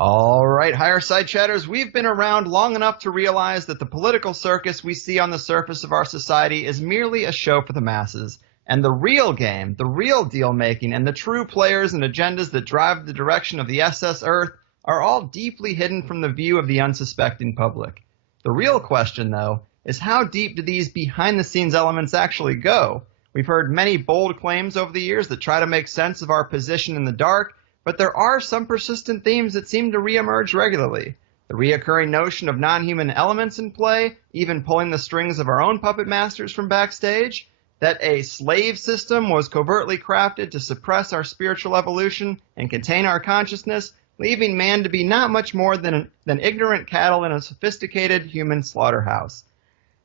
All right, higher side chatters, we've been around long enough to realize that the political circus we see on the surface of our society is merely a show for the masses. And the real game, the real deal making, and the true players and agendas that drive the direction of the SS Earth are all deeply hidden from the view of the unsuspecting public. The real question, though, is how deep do these behind-the-scenes elements actually go? We've heard many bold claims over the years that try to make sense of our position in the dark, but there are some persistent themes that seem to reemerge regularly. The reoccurring notion of non-human elements in play, even pulling the strings of our own puppet masters from backstage, that a slave system was covertly crafted to suppress our spiritual evolution and contain our consciousness, leaving man to be not much more than ignorant cattle in a sophisticated human slaughterhouse.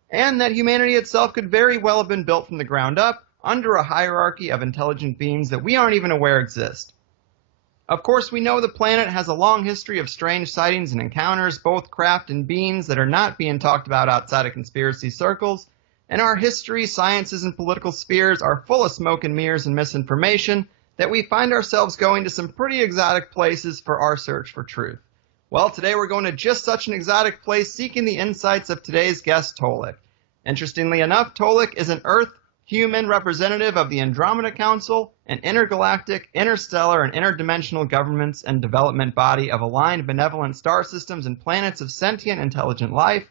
And that humanity itself could very well have been built from the ground up under a hierarchy of intelligent beings that we aren't even aware exist. Of course, we know the planet has a long history of strange sightings and encounters, both craft and beings, that are not being talked about outside of conspiracy circles, and our history, sciences, and political spheres are full of smoke and mirrors and misinformation that we find ourselves going to some pretty exotic places for our search for truth. Well, today we're going to just such an exotic place, seeking the insights of today's guest, Tolec. Interestingly enough, Tolec is an Earth-human representative of the Andromeda Council, an intergalactic, interstellar, and interdimensional governments and development body of aligned benevolent star systems and planets of sentient intelligent life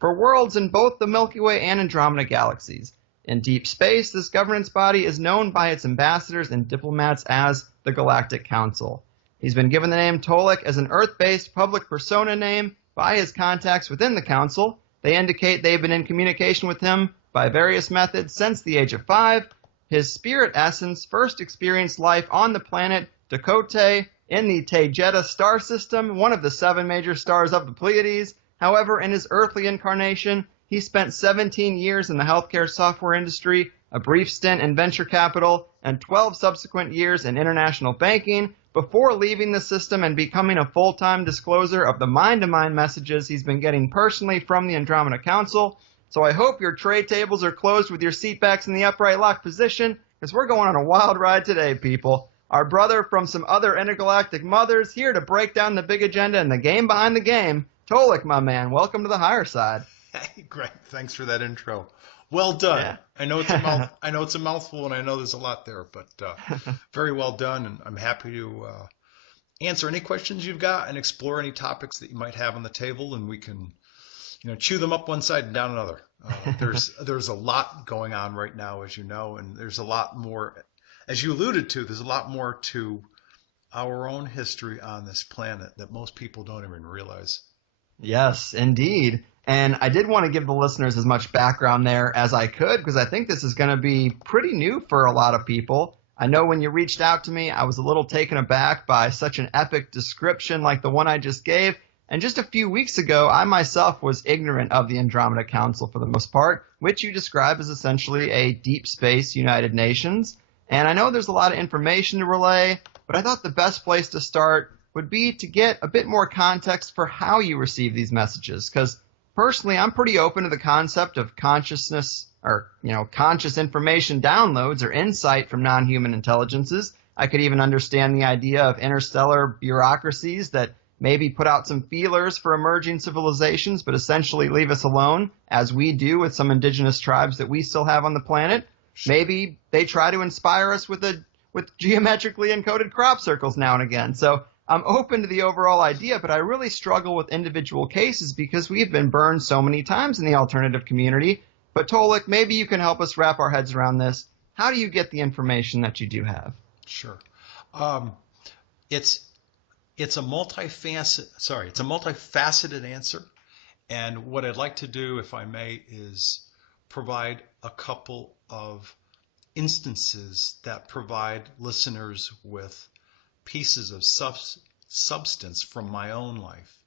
for worlds in both the Milky Way and Andromeda galaxies. In deep space, this governance body is known by its ambassadors and diplomats as the Galactic Council. He's been given the name Tolec as an Earth-based public persona name by his contacts within the Council. They indicate they've been in communication with him by various methods since the age of 5. His spirit essence first experienced life on the planet Dakota in the Taygeta star system, one of the 7 major stars of the Pleiades. However, in his earthly incarnation, he spent 17 years in the healthcare software industry, a brief stint in venture capital, and 12 subsequent years in international banking before leaving the system and becoming a full-time discloser of the mind-to-mind messages he's been getting personally from the Andromeda Council. So I hope your tray tables are closed with your seatbacks in the upright lock position, because we're going on a wild ride today, people. Our brother from some other intergalactic mothers here to break down the big agenda and the game behind the game. Tolec, my man, welcome to the higher side. Hey, Greg, thanks for that intro. Well done. Yeah. I know it's a mouthful, and I know there's a lot there, but very well done. And I'm happy to answer any questions you've got and explore any topics that you might have on the table, and we can, chew them up one side and down another. There's a lot going on right now, as you know, and there's a lot more, as you alluded to. There's a lot more to our own history on this planet that most people don't even realize. Yes, indeed. And I did want to give the listeners as much background there as I could, because I think this is going to be pretty new for a lot of people. I know when you reached out to me, I was a little taken aback by such an epic description like the one I just gave. And just a few weeks ago, I myself was ignorant of the Andromeda Council for the most part, which you describe as essentially a deep space United Nations. And I know there's a lot of information to relay, but I thought the best place to start would be to get a bit more context for how you receive these messages, because personally, I'm pretty open to the concept of consciousness or, conscious information downloads or insight from non-human intelligences. I could even understand the idea of interstellar bureaucracies that maybe put out some feelers for emerging civilizations, but essentially leave us alone, as we do with some indigenous tribes that we still have on the planet. Maybe they try to inspire us with geometrically encoded crop circles now and again. So I'm open to the overall idea, but I really struggle with individual cases because we've been burned so many times in the alternative community. But Tolec, maybe you can help us wrap our heads around this. How do you get the information that you do have? Sure. It's a multifaceted answer. And what I'd like to do, if I may, is provide a couple of instances that provide listeners with pieces of substance from my own life.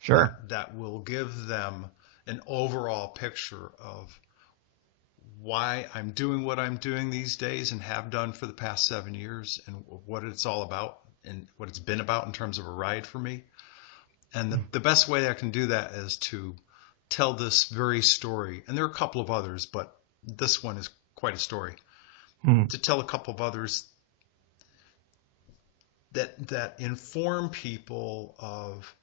Sure. That will give them an overall picture of why I'm doing what I'm doing these days and have done for the past 7 years, and what it's all about and what it's been about in terms of a ride for me. And the best way I can do that is to tell this very story. And there are a couple of others, but this one is quite a story. To tell a couple of others that inform people of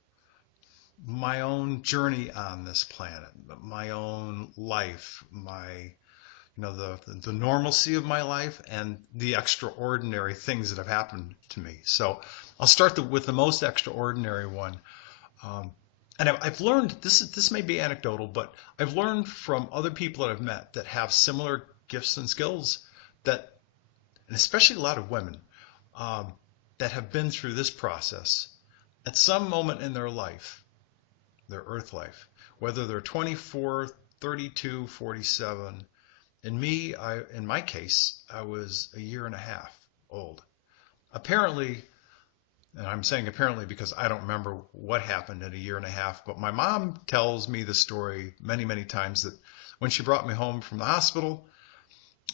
my own journey on this planet, my own life, the normalcy of my life and the extraordinary things that have happened to me. So I'll start with the most extraordinary one. And I've learned, this may be anecdotal, but I've learned from other people that I've met that have similar gifts and skills and especially a lot of women that have been through this process at some moment in their life, their earth life, whether they're 24, 32, 47. In my case, I was a year and a half old. Apparently, and I'm saying apparently because I don't remember what happened in a year and a half, but my mom tells me the story many, many times that when she brought me home from the hospital,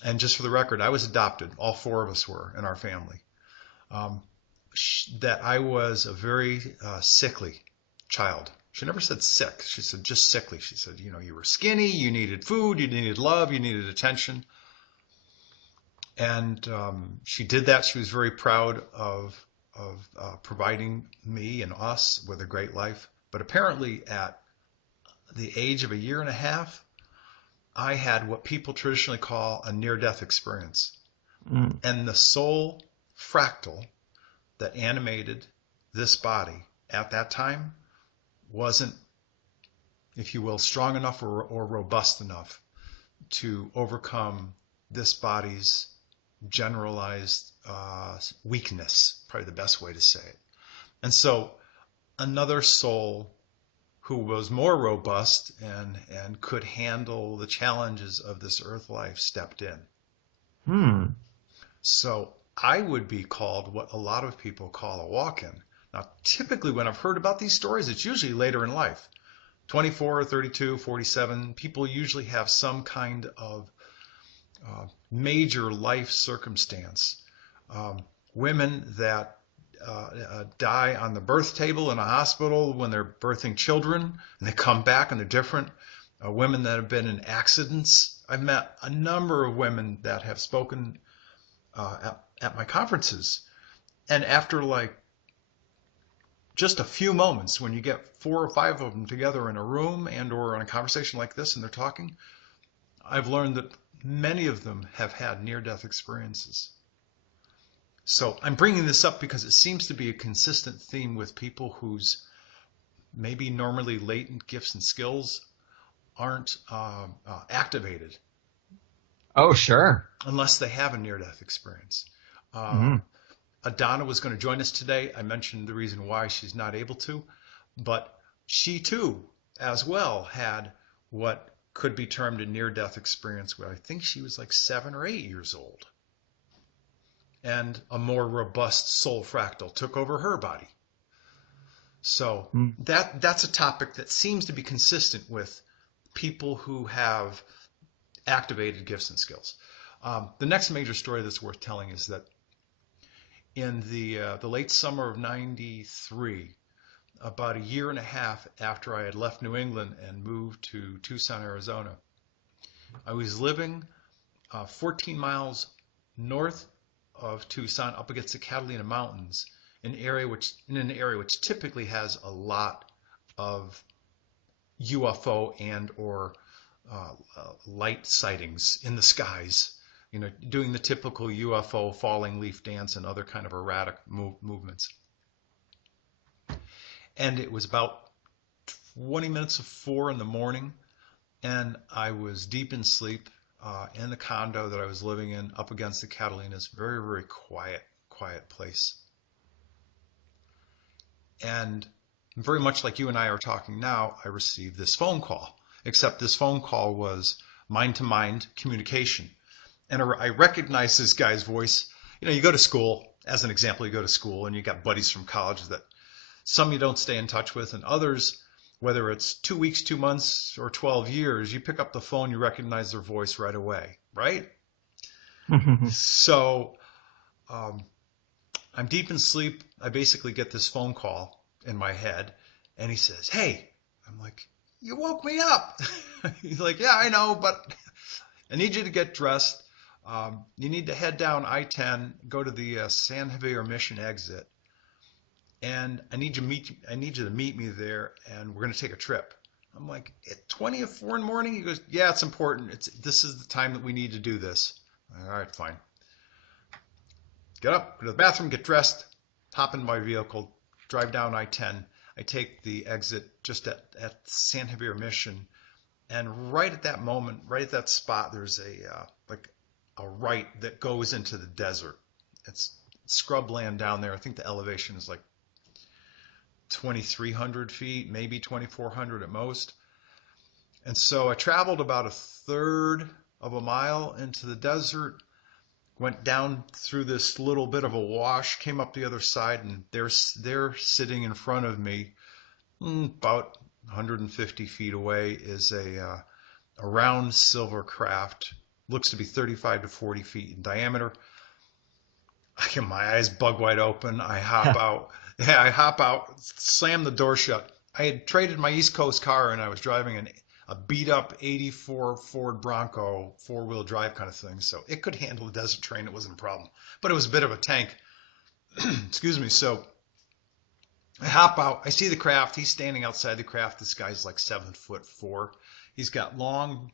and just for the record, I was adopted. All four of us were in our family. That I was a very sickly child. She never said sick. She said just sickly. She said, you were skinny, you needed food, you needed love, you needed attention. And she did that. She was very proud of providing me and us with a great life. But apparently at the age of a year and a half, I had what people traditionally call a near-death experience. And the soul fractal that animated this body at that time wasn't, if you will, strong enough or robust enough to overcome this body's generalized weakness, probably the best way to say it. And so another soul who was more robust and could handle the challenges of this earth life stepped in. So I would be called what a lot of people call a walk-in. Now, typically when I've heard about these stories, it's usually later in life. 24, 32, 47, people usually have some kind of major life circumstance. Women that die on the birth table in a hospital when they're birthing children, and they come back and they're different. Women that have been in accidents. I've met a number of women that have spoken at my conferences, and after just a few moments, when you get 4 or 5 of them together in a room and or in a conversation like this and they're talking, I've learned that many of them have had near-death experiences. So I'm bringing this up because it seems to be a consistent theme with people whose maybe normally latent gifts and skills aren't activated. Oh, sure. Unless they have a near-death experience. Adana was going to join us today. I mentioned the reason why she's not able to, but she too, as well, had what could be termed a near-death experience where I think she was like 7 or 8 years old. And a more robust soul fractal took over her body. So that's a topic that seems to be consistent with people who have activated gifts and skills. The next major story that's worth telling is that in the late summer of '93, about a year and a half after I had left New England and moved to Tucson, Arizona, I was living 14 miles north of Tucson, up against the Catalina Mountains, in an area which typically has a lot of UFO and or light sightings in the skies. Doing the typical UFO falling leaf dance and other kind of erratic movements. And it was about 20 minutes of 4 in the morning, and I was deep in sleep in the condo that I was living in up against the Catalinas. Very, very quiet place. And very much like you and I are talking now, I received this phone call, except this phone call was mind-to-mind communication. And I recognize this guy's voice. You go to school, as an example, you go to school and you got buddies from college that some you don't stay in touch with, and others, whether it's 2 weeks, 2 months, or 12 years, you pick up the phone, you recognize their voice right away, right? So I'm deep in sleep. I basically get this phone call in my head, and he says, "Hey." I'm like, "You woke me up." He's like, "Yeah, I know, but I need you to get dressed. You need to head down I-10, go to the San Javier Mission exit, and I need you to meet me there, and we're going to take a trip. I'm like, at 20 of 4 in the morning? He goes, yeah, it's important. This is the time that we need to do this. All right, fine. Get up, go to the bathroom, get dressed, hop in my vehicle, drive down I-10. I take the exit just at San Javier Mission, and right at that moment, right at that spot, there's a right that goes into the desert. It's scrubland down there. I think the elevation is like 2,300 feet, maybe 2,400 at most. And so I traveled about a third of a mile into the desert, went down through this little bit of a wash, came up the other side, and they're sitting in front of me, about 150 feet away, is a round silver craft. Looks to be 35 to 40 feet in diameter. I get my eyes bug wide open. I hop out. Yeah, I hop out, slam the door shut. I had traded my East Coast car, and I was driving a beat-up 84 Ford Bronco, four-wheel drive kind of thing. So it could handle a desert terrain. It wasn't a problem. But it was a bit of a tank. Excuse me. So I hop out. I see the craft. He's standing outside the craft. This guy's like 7'4". He's got long,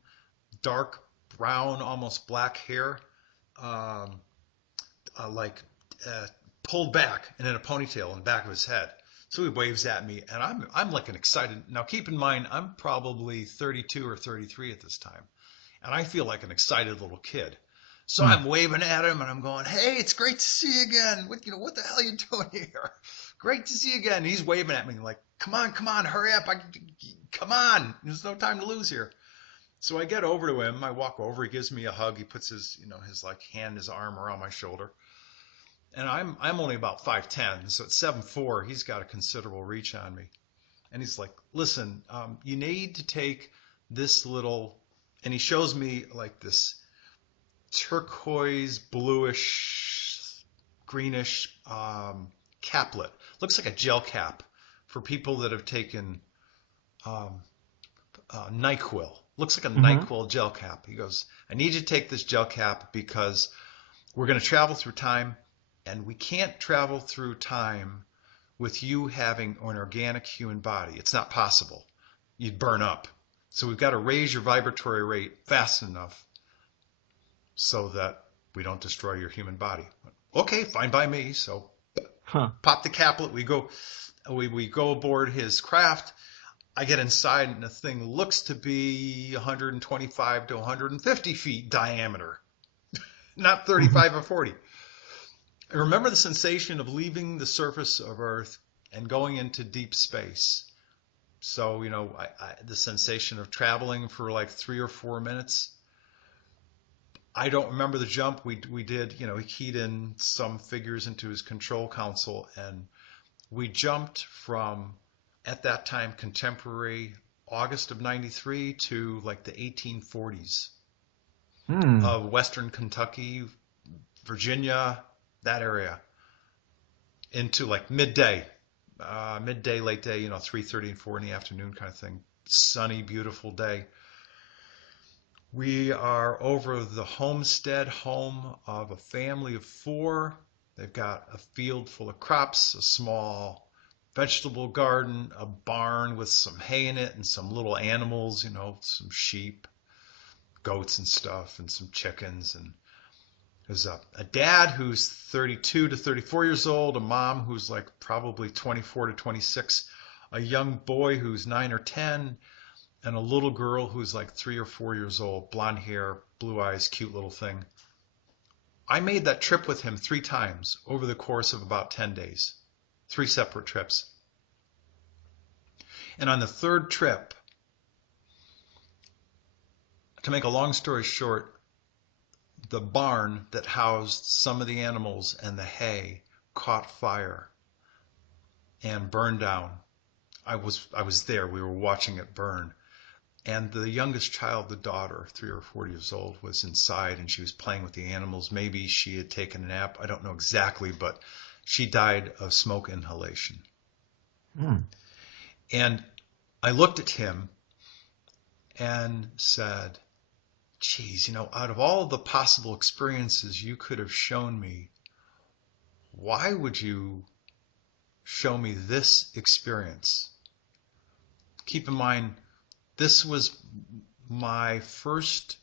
dark brown, almost black hair, pulled back and in a ponytail in the back of his head. So he waves at me, and I'm like an excited. Now keep in mind, I'm probably 32 or 33 at this time, and I feel like an excited little kid. So I'm waving at him, and I'm going, "Hey, it's great to see you again. What the hell are you doing here? Great to see you again." And he's waving at me like, come on, hurry up. Come on. There's no time to lose here. So I get over to him. I walk over. He gives me a hug. He puts his his arm around my shoulder. And I'm only about 5'10", so at 7'4", he's got a considerable reach on me. And he's like, listen, you need to take this little, and he shows me like this turquoise, bluish, greenish caplet. Looks like a gel cap for people that have taken NyQuil. Looks like a NyQuil gel cap. He goes, I need you to take this gel cap because we're going to travel through time. And we can't travel through time with you having an organic human body. It's not possible. You'd burn up. So we've got to raise your vibratory rate fast enough so that we don't destroy your human body. Okay, fine by me. So pop the caplet. We go aboard his craft. I get inside, and the thing looks to be 125 to 150 feet diameter, not 35 or 40. I remember the sensation of leaving the surface of Earth and going into deep space. So, the sensation of traveling for like 3 or 4 minutes. I don't remember the jump. We did, he keyed in some figures into his control console, and we jumped from, at that time, contemporary August of 93 to like the 1840s of Western Kentucky, Virginia, that area, into like midday, late day, 3:30 and 4 in the afternoon kind of thing. Sunny, beautiful day. We are over the homestead home of a family of 4. They've got a field full of crops, a small vegetable garden, a barn with some hay in it, and some little animals, some sheep, goats and stuff, and some chickens. And there's a dad who's 32 to 34 years old, a mom who's like probably 24 to 26, a young boy who's 9 or 10, and a little girl who's like 3 or 4 years old, blonde hair, blue eyes, cute little thing. I made that trip with him 3 times over the course of about 10 days, 3 separate trips. And on the 3rd trip, to make a long story short, the barn that housed some of the animals and the hay caught fire and burned down. I was there. We were watching it burn. And the youngest child, the daughter, 3 or 4 years old, was inside, and she was playing with the animals. Maybe she had taken a nap. I don't know exactly, but she died of smoke inhalation. And I looked at him and said, geez, out of all the possible experiences you could have shown me, why would you show me this experience. Keep in mind, this was my first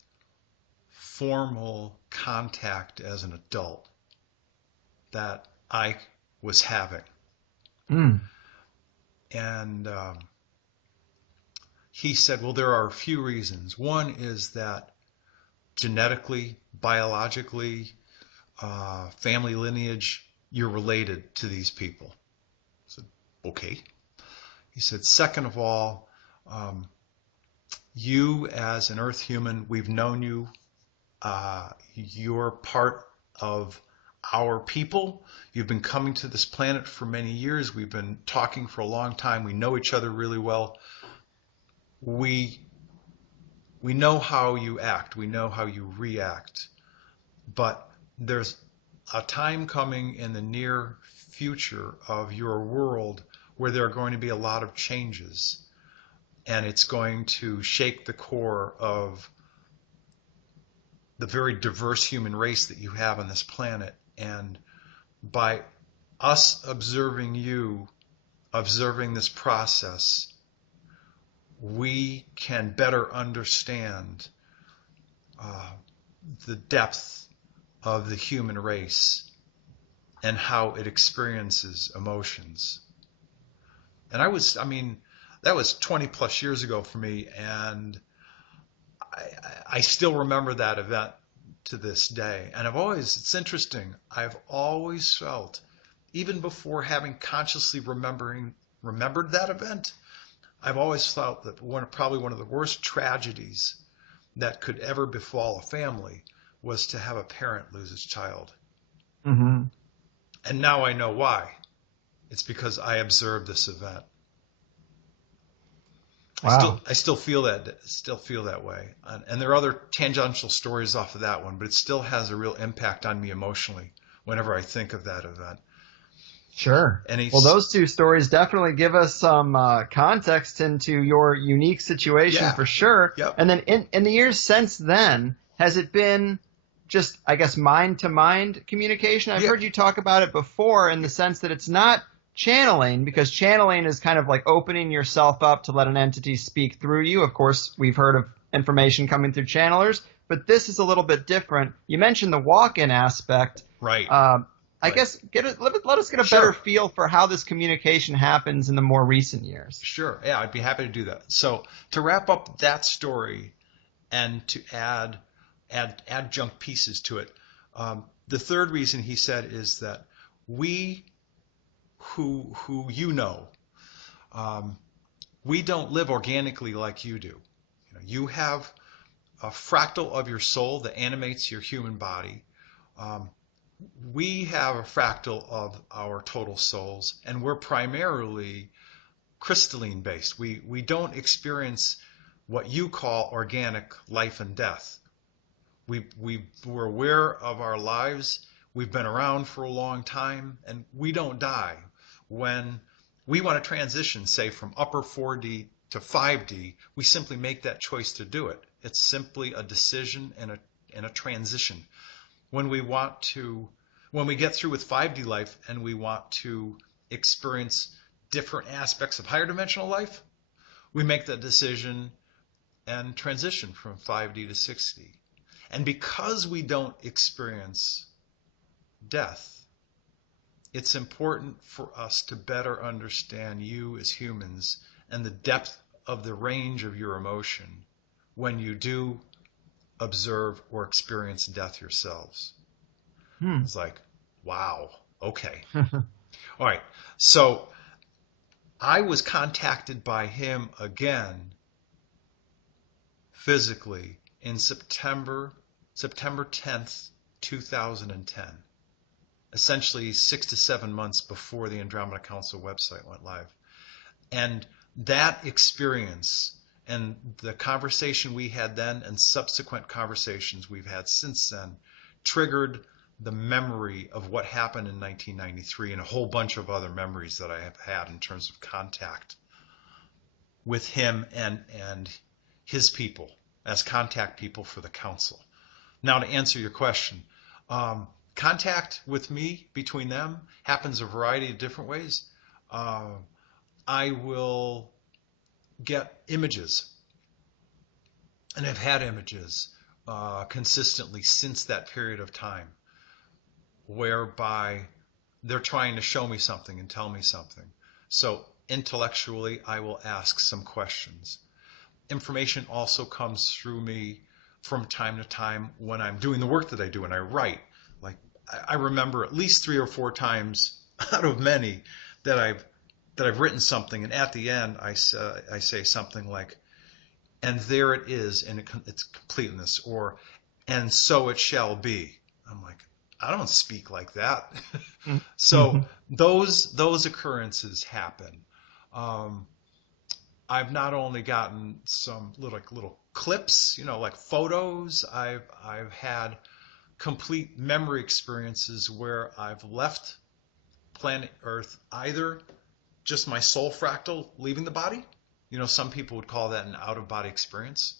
formal contact as an adult that I was having. And he said, well, there are a few reasons. One is that genetically, biologically, family lineage, you're related to these people. I said, okay. He said, second of all, you as an Earth human, we've known you. You're part of our people. You've been coming to this planet for many years. We've been talking for a long time. We know each other really well. We know how you act. We know how you react. But there's a time coming in the near future of your world where there are going to be a lot of changes. And it's going to shake the core of the very diverse human race that you have on this planet. And by us observing you, observing this process, we can better understand the depth of the human race and how it experiences emotions. And that was 20 plus years ago for me, and I still remember that event to this day. And it's interesting, I've always felt, even before having consciously remembered that event, I've always felt that probably one of the worst tragedies that could ever befall a family was to have a parent lose his child. Mm-hmm. And now I know why. It's because I observed this event. Wow. I still feel that way. And there are other tangential stories off of that one, but it still has a real impact on me emotionally whenever I think of that event. Sure. Well, those two stories definitely give us some context into your unique situation for sure. Yep. And then in the years since then, has it been just, I guess, mind-to-mind communication? I've heard you talk about it before in the sense that it's not channeling, because channeling is kind of like opening yourself up to let an entity speak through you. Of course, we've heard of information coming through channelers, but this is a little bit different. You mentioned the walk-in aspect. Right. I guess let us get a better feel for how this communication happens in the more recent years. Sure. Yeah, I'd be happy to do that. So to wrap up that story and to add adjunct pieces to it, the third reason he said is that we who you know, we don't live organically like you do. You have a fractal of your soul that animates your human body. We have a fractal of our total souls, and we're primarily crystalline based. We don't experience what you call organic life and death. We're aware of our lives. We've been around for a long time, and we don't die. When we want to transition, say, from upper 4D to 5D, we simply make that choice to do it. It's simply a decision and a transition. When we get through with 5D life and we want to experience different aspects of higher dimensional life, we make that decision and transition from 5D to 6D. And because we don't experience death, it's important for us to better understand you as humans and the depth of the range of your emotion when you do observe or experience death yourselves. It's like, wow, okay. All right, so I was contacted by him again physically in September 10th, 2010. Essentially 6 to 7 months before the Andromeda Council website went live. And that experience and the conversation we had then and subsequent conversations we've had since then triggered the memory of what happened in 1993 and a whole bunch of other memories that I have had in terms of contact with him and his people as contact people for the council. Now, to answer your question, contact with me between them happens a variety of different ways. I will get images, and I've had images consistently since that period of time, whereby they're trying to show me something and tell me something. So intellectually, I will ask some questions. Information also comes through me from time to time when I'm doing the work that I do and I write. Like I remember at least 3 or 4 times out of many that I've written something, and at the end I say something like, "And there it is in its completeness," or "And so it shall be." I'm like, I don't speak like that. So those occurrences happen. I've not only gotten some little clips, like photos. I've had complete memory experiences where I've left planet Earth, either just my soul fractal leaving the body. Some people would call that an out-of-body experience.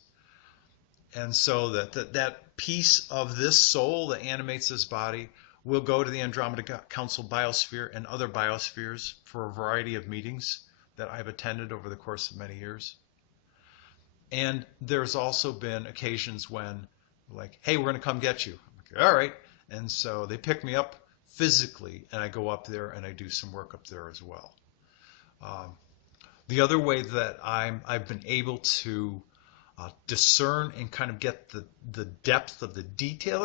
And so that piece of this soul that animates this body will go to the Andromeda Council biosphere and other biospheres for a variety of meetings that I've attended over the course of many years. And there's also been occasions when, like, "Hey, we're going to come get you." I'm like, "All right." And so they pick me up physically, and I go up there and I do some work up there as well. The other way that I've been able to discern and kind of get the depth of the detail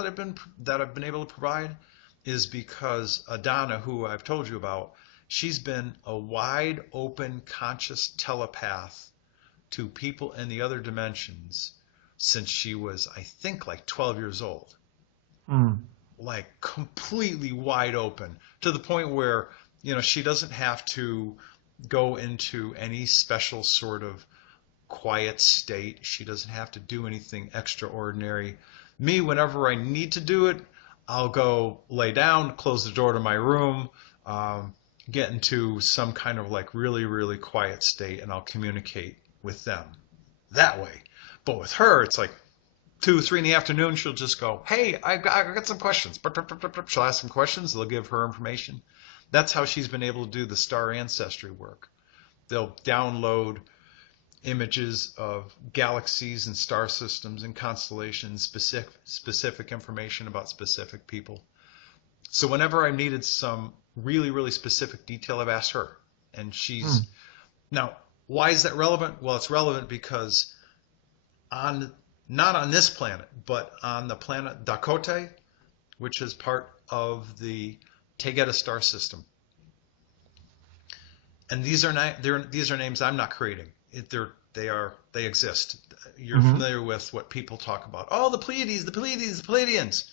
that I've been able to provide is because Adana, who I've told you about, she's been a wide open conscious telepath to people in the other dimensions since she was, I think, like 12 years old. Like completely wide open, to the point where she doesn't have to go into any special sort of quiet state. She doesn't have to do anything extraordinary. Me, whenever I need to do it, I'll go lay down, close the door to my room, get into some kind of like really, really quiet state, and I'll communicate with them that way. But with her, it's like 2, 3 in the afternoon, she'll just go, "Hey, I got some questions." She'll ask some questions. They'll give her information. That's how she's been able to do the star ancestry work. They'll download images of galaxies and star systems and constellations, specific information about specific people. So whenever I needed some really, really specific detail, I've asked her. And she's... Now, why is that relevant? Well, it's relevant because not on this planet, but on the planet Dakota, which is part of the Tegeta star system. And these are names I'm not creating. They exist. You're familiar with what people talk about. Oh, the Pleiades, the Pleiades, the Pleiadians.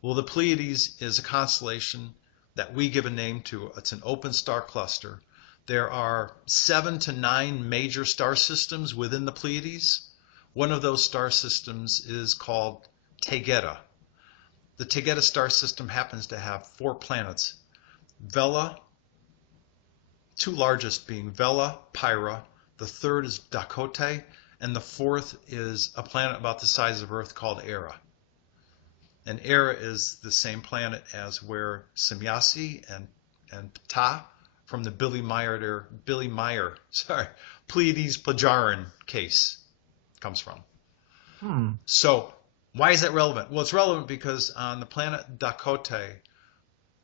Well, the Pleiades is a constellation that we give a name to. It's an open star cluster. There are 7 to 9 major star systems within the Pleiades. One of those star systems is called Tegeta. The Tegeta star system happens to have 4 planets. Vela, 2 largest being Vela, Pyra. The 3rd is Dakota, and the 4th is a planet about the size of Earth called Era. And Era is the same planet as where Semyasi and Ptah from the Billy Meyer Pleiades Plagiarin case comes from. So why is that relevant? Well, it's relevant because on the planet Dakota,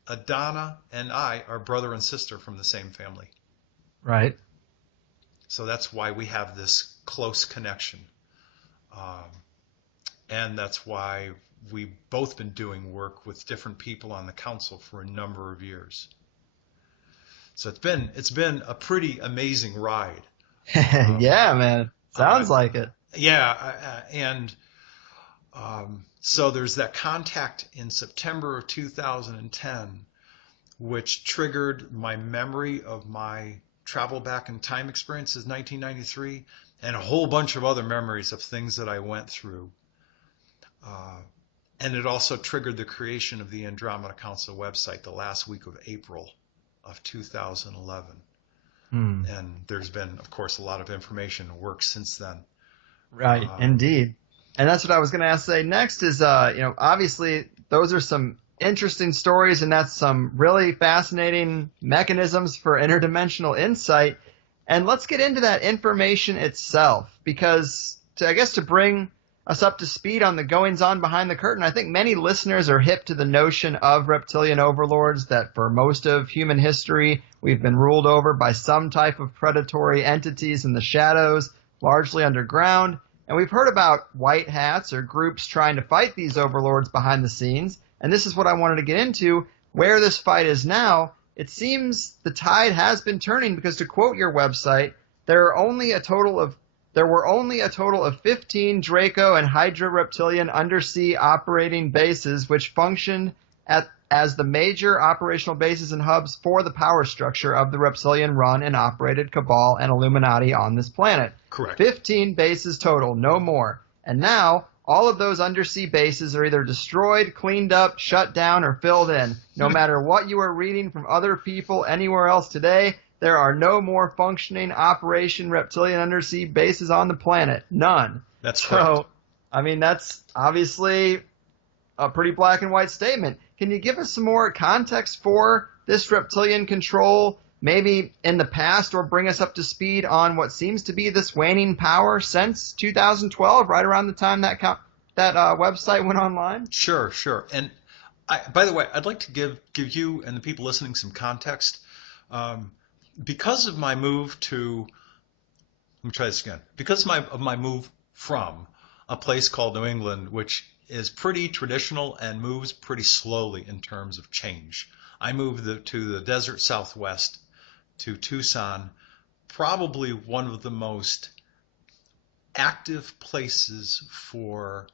Adana and I are brother and sister from the same family. Right. So that's why we have this close connection. And that's why we've both been doing work with different people on the council for a number of years. So it's been a pretty amazing ride. Yeah, man. Sounds like it. Yeah, and so there's that contact in September of 2010, which triggered my memory of my travel back in time experiences, 1993, and a whole bunch of other memories of things that I went through. And it also triggered the creation of the Andromeda Council website the last week of April of 2011. And there's been, of course, a lot of information and work since then. Right, indeed. And that's what I was going to say next is, obviously those are some interesting stories, and that's some really fascinating mechanisms for interdimensional insight. And let's get into that information itself, because to bring us up to speed on the goings-on behind the curtain, I think many listeners are hip to the notion of reptilian overlords, that for most of human history, we've been ruled over by some type of predatory entities in the shadows, largely underground. And we've heard about white hats or groups trying to fight these overlords behind the scenes. And this is what I wanted to get into, where this fight is now. It seems the tide has been turning, because to quote your website, there were only a total of 15 Draco and Hydra Reptilian undersea operating bases which functioned as the major operational bases and hubs for the power structure of the reptilian run and operated Cabal and Illuminati on this planet. Correct. 15 bases total, no more. And now all of those undersea bases are either destroyed, cleaned up, shut down, or filled in. No matter what you are reading from other people anywhere else today, there are no more functioning Operation Reptilian undersea bases on the planet. None. That's correct. So, I mean, that's obviously a pretty black and white statement. Can you give us some more context for this reptilian control, maybe in the past, or bring us up to speed on what seems to be this waning power since 2012, right around the time that website went online? Sure. And by the way, I'd like to give you and the people listening some context. Because of my move to, let me try this again. Because of my move from a place called New England, which is pretty traditional and moves pretty slowly in terms of change. I moved to the desert Southwest, to Tucson, probably one of the most active places for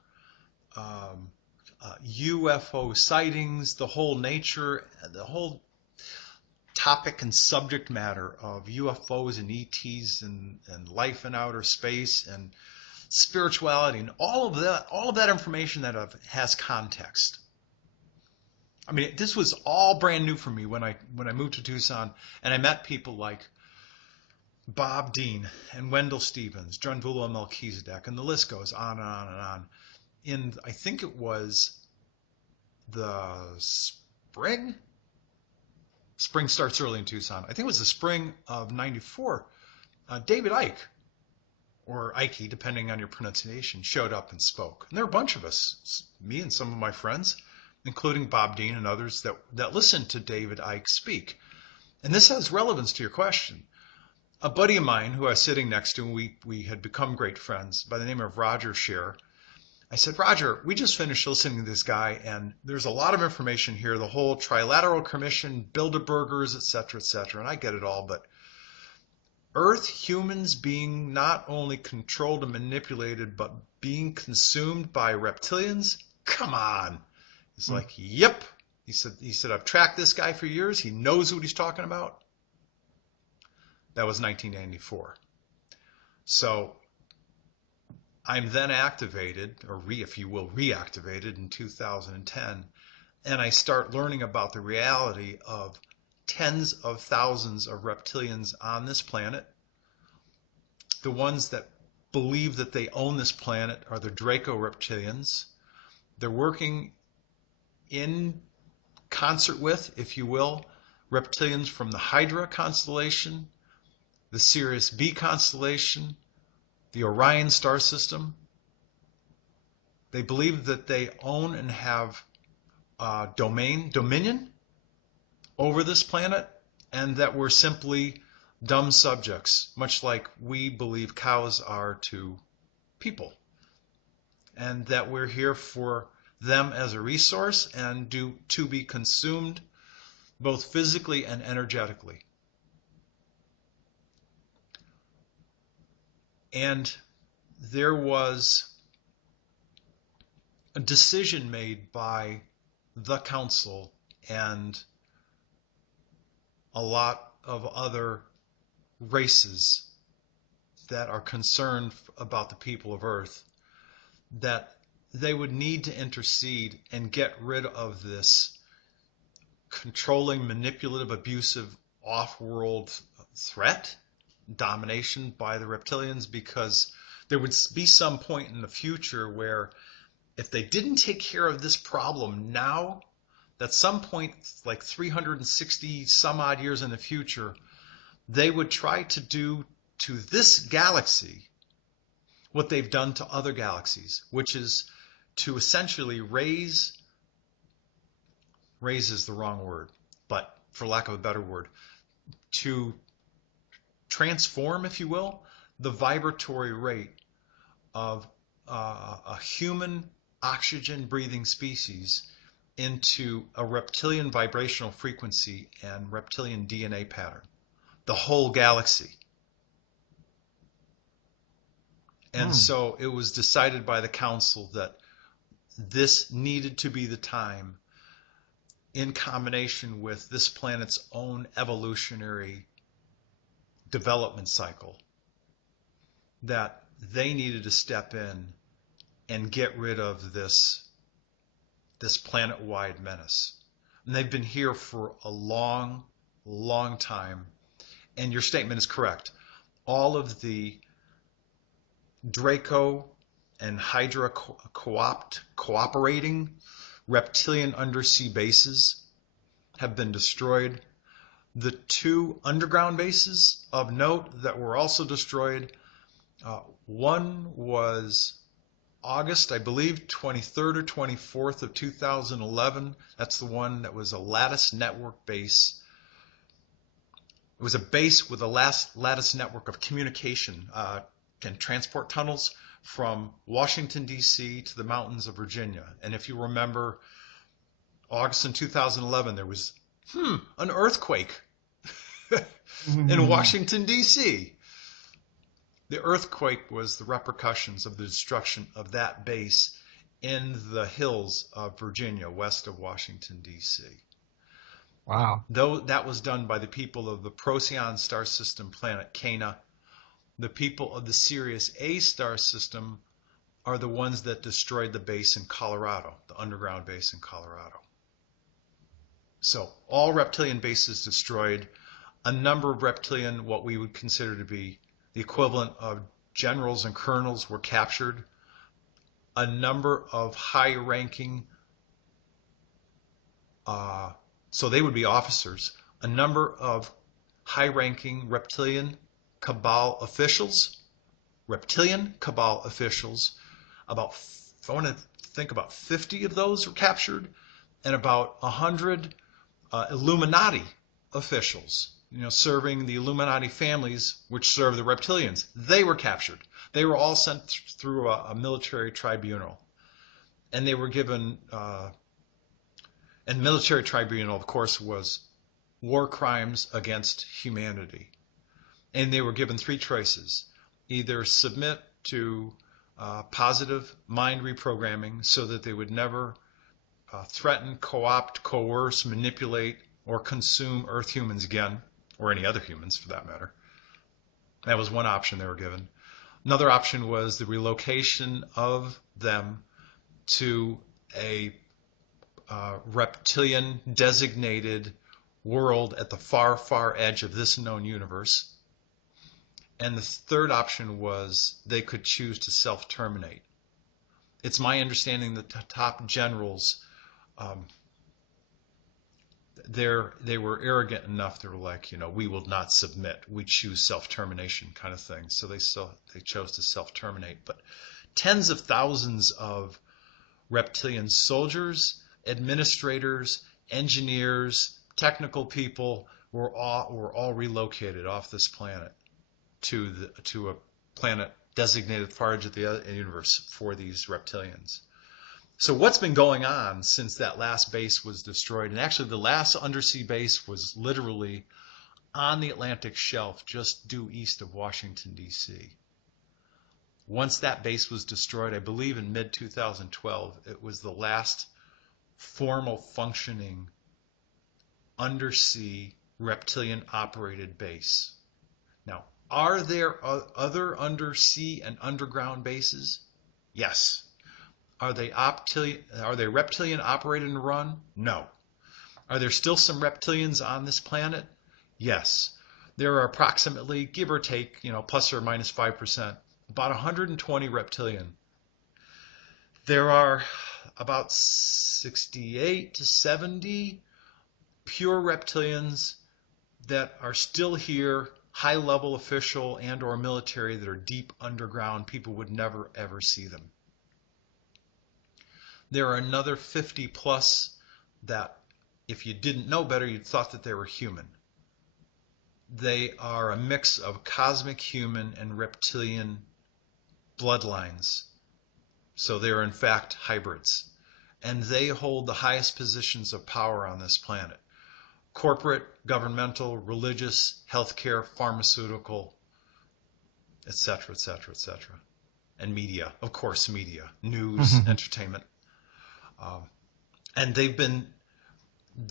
UFO sightings, the whole nature, the whole topic and subject matter of UFOs and ETs and life in outer space and spirituality and all of that information that has context. I mean, this was all brand new for me when I moved to Tucson, and I met people like Bob Dean and Wendell Stevens, Drunvula Melchizedek, and the list goes on and on and on. In, I think it was the spring. Spring starts early in Tucson. I think it was the spring of '94. David Icke, or Ike, depending on your pronunciation, showed up and spoke. And there were a bunch of us, me and some of my friends, including Bob Dean and others, that listened to David Icke speak. And this has relevance to your question. A buddy of mine who I was sitting next to, and we had become great friends, by the name of Roger Scheer. I said, Roger, we just finished listening to this guy, and there's a lot of information here, the whole Trilateral Commission, Bilderbergers, et cetera, and I get it all, but Earth, humans being not only controlled and manipulated, but being consumed by reptilians? Come on. He's like, yep. He said, I've tracked this guy for years. He knows what he's talking about. That was 1994. So I'm then activated, or if you will, reactivated in 2010, and I start learning about the reality of tens of thousands of reptilians on this planet. The ones that believe that they own this planet are the Draco Reptilians. They're working in concert with, if you will, reptilians from the Hydra constellation, the Sirius B constellation, the Orion star system. They believe that they own and have dominion over this planet, and that we're simply dumb subjects, much like we believe cows are to people, and that we're here for them as a resource and to be consumed both physically and energetically. And there was a decision made by the council and a lot of other races that are concerned about the people of Earth, that they would need to intercede and get rid of this controlling, manipulative, abusive, off-world threat, domination by the reptilians, because there would be some point in the future where if they didn't take care of this problem now, that some point, like 360 some odd years in the future, they would try to do to this galaxy what they've done to other galaxies, which is to essentially raise is the wrong word, but for lack of a better word, to transform, if you will, the vibratory rate of a human oxygen breathing species into a reptilian vibrational frequency and reptilian DNA pattern, the whole galaxy. And so it was decided by the council that this needed to be the time, in combination with this planet's own evolutionary development cycle, that they needed to step in and get rid of this planet-wide menace. And they've been here for a long, long time. And your statement is correct. All of the Draco and Hydra cooperating reptilian undersea bases have been destroyed. The 2 underground bases of note that were also destroyed, one was August, I believe, 23rd or 24th of 2011. That's the one that was a lattice network base. It was a base with a lattice network of communication and transport tunnels from Washington, D.C. to the mountains of Virginia. And if you remember, August in 2011, there was an earthquake in Washington, D.C. The earthquake was the repercussions of the destruction of that base in the hills of Virginia, west of Washington, D.C. Wow. Though that was done by the people of the Procyon star system planet Cana, the people of the Sirius A star system are the ones that destroyed the base in Colorado, the underground base in Colorado. So all reptilian bases destroyed. A number of reptilian, what we would consider to be the equivalent of generals and colonels, were captured. A number of high-ranking, so they would be officers, a number of high-ranking reptilian cabal officials, about, I want to think about 50 of those were captured, and about 100 Illuminati officials, serving the Illuminati families which serve the reptilians. They were captured. They were all sent through a military tribunal. And they were given, and military tribunal, of course, was war crimes against humanity. And they were given 3 choices. Either submit to positive mind reprogramming so that they would never threaten, co-opt, coerce, manipulate, or consume Earth humans again, or any other humans for that matter. That was one option they were given. Another option was the relocation of them to a reptilian designated world at the far, far edge of this known universe. And the third option was they could choose to self-terminate. It's my understanding that the top generals, they were arrogant enough. They were like, we will not submit. We choose self-termination kind of thing. So they chose to self-terminate. But tens of thousands of reptilian soldiers, administrators, engineers, technical people were all relocated off this planet to a planet designated far edge of the universe for these reptilians. So what's been going on since that last base was destroyed? And actually the last undersea base was literally on the Atlantic shelf just due east of Washington, D.C. Once that base was destroyed, I believe in mid-2012, it was the last formal functioning undersea reptilian operated base. Now, are there other undersea and underground bases? Yes. Are they reptilian operated and run? No. Are there still some reptilians on this planet? Yes. There are approximately, give or take, plus or minus 5%, about 120 reptilian. There are about 68 to 70 pure reptilians that are still here, high-level official and or military, that are deep underground. People would never, ever see them. There are another 50 plus that, if you didn't know better, you'd thought that they were human. They are a mix of cosmic human and reptilian bloodlines. So they are in fact hybrids. And they hold the highest positions of power on this planet. Corporate, governmental, religious, healthcare, pharmaceutical, etc., etc., etc. And media, of course, media, news, entertainment. And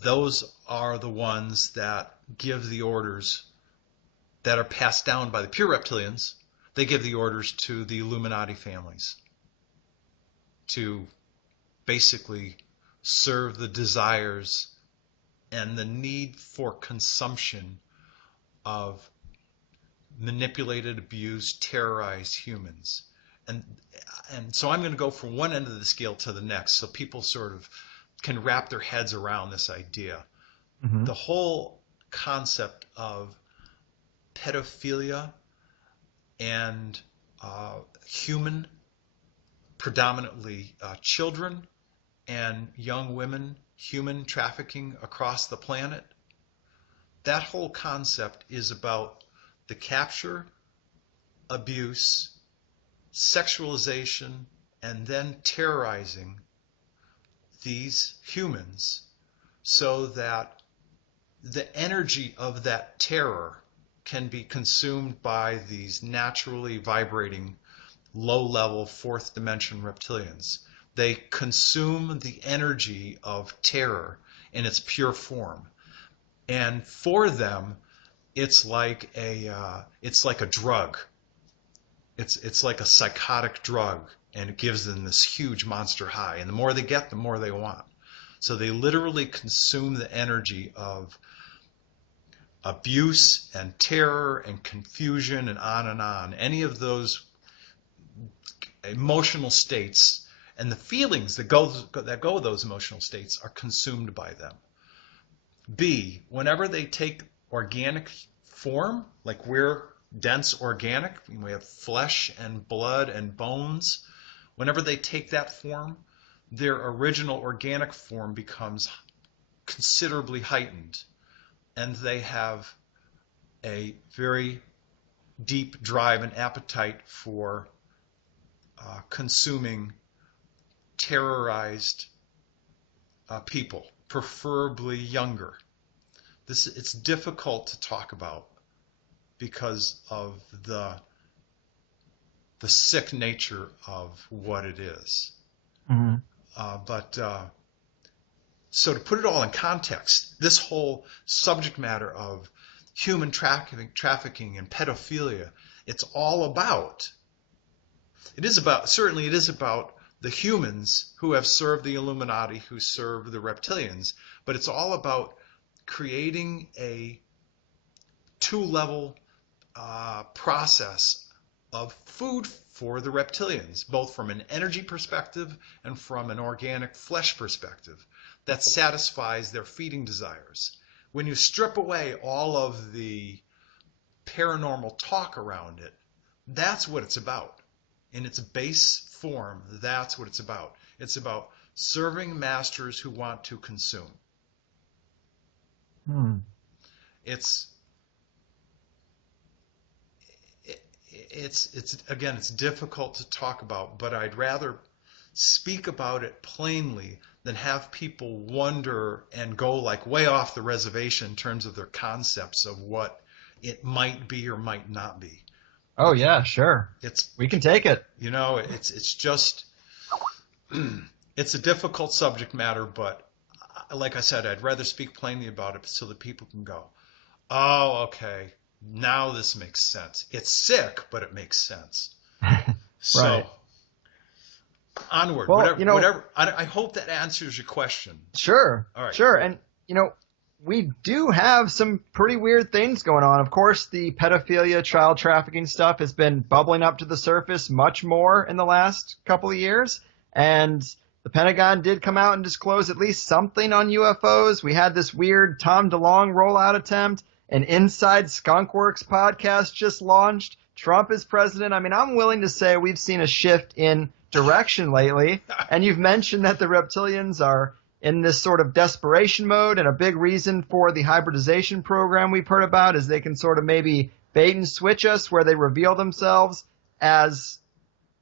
those are the ones that give the orders that are passed down by the pure reptilians. They give the orders to the Illuminati families to basically serve the desires and the need for consumption of manipulated, abused, terrorized humans. And so I'm going to go from one end of the scale to the next so people sort of can wrap their heads around this idea. Mm-hmm. The whole concept of pedophilia and human, predominantly children and young women, human trafficking across the planet, that whole concept is about the capture, abuse, sexualization, and then terrorizing these humans so that the energy of that terror can be consumed by these naturally vibrating low-level fourth dimension reptilians. They consume the energy of terror in its pure form. And for them, it's like a drug. It's like a psychotic drug, and it gives them this huge monster high. And the more they get, the more they want. So they literally consume the energy of abuse and terror and confusion and on and on. Any of those emotional states and the feelings that go with those emotional states are consumed by them. B, whenever they take organic form, like we're dense organic, we have flesh and blood and bones, whenever they take that form, their original organic form becomes considerably heightened, and they have a very deep drive and appetite for consuming terrorized people, preferably younger. It's difficult to talk about because of the sick nature of what it is. Mm-hmm. So to put it all in context, this whole subject matter of human trafficking and pedophilia, it is about the humans who have served the Illuminati, who serve the reptilians, but it's all about creating a two-level process of food for the reptilians, both from an energy perspective and from an organic flesh perspective, that satisfies their feeding desires. When you strip away all of the paranormal talk around it, that's what it's about. In its base form, that's what it's about. It's about serving masters who want to consume. It's difficult to talk about, but I'd rather speak about it plainly than have people wonder and go like way off the reservation in terms of their concepts of what it might be or might not be. Oh yeah, sure. We can take it. You know, it's just it's a difficult subject matter, but like I said, I'd rather speak plainly about it so that people can go, oh, okay, now this makes sense. It's sick, but it makes sense. So, right. Onward. Well, whatever. I hope that answers your question. Sure. All right. Sure. And, we do have some pretty weird things going on. Of course, the pedophilia, child trafficking stuff has been bubbling up to the surface much more in the last couple of years. And, The Pentagon did come out and disclose at least something on UFOs. We had this weird Tom DeLonge rollout attempt. An Inside Skunkworks podcast just launched. Trump is president. I mean, I'm willing to say we've seen a shift in direction lately. And you've mentioned that the reptilians are in this sort of desperation mode, and a big reason for the hybridization program we've heard about is they can sort of maybe bait and switch us where they reveal themselves as,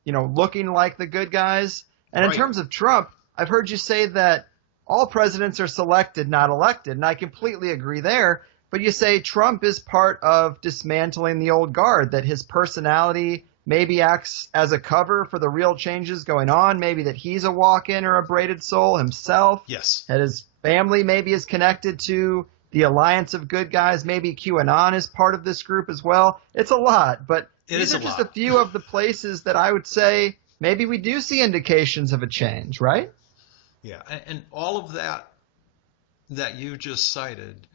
looking like the good guys. And in terms of Trump, I've heard you say that all presidents are selected, not elected, and I completely agree there. But you say Trump is part of dismantling the old guard, that his personality maybe acts as a cover for the real changes going on, maybe that he's a walk-in or a braided soul himself. Yes. That his family maybe is connected to the alliance of good guys. Maybe QAnon is part of this group as well. It's a lot, but these are just a few of the places that I would say maybe we do see indications of a change, right? Yeah, and all of that you just cited,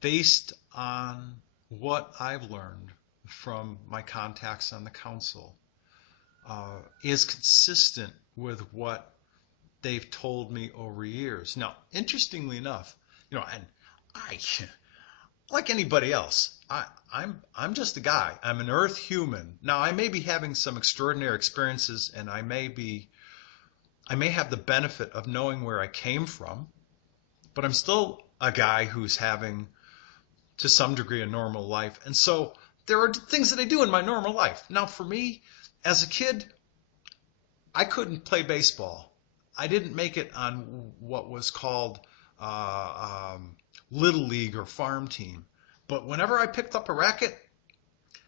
based on what I've learned from my contacts on the council, is consistent with what they've told me over years. Now, interestingly enough, and I, like anybody else, I'm just a guy. I'm an Earth human. Now, I may be having some extraordinary experiences, and I may have the benefit of knowing where I came from, but I'm still a guy who's having, to some degree, a normal life. And so there are things that I do in my normal life. Now, for me, as a kid, I couldn't play baseball. I didn't make it on what was called Little League or farm team. But whenever I picked up a racket,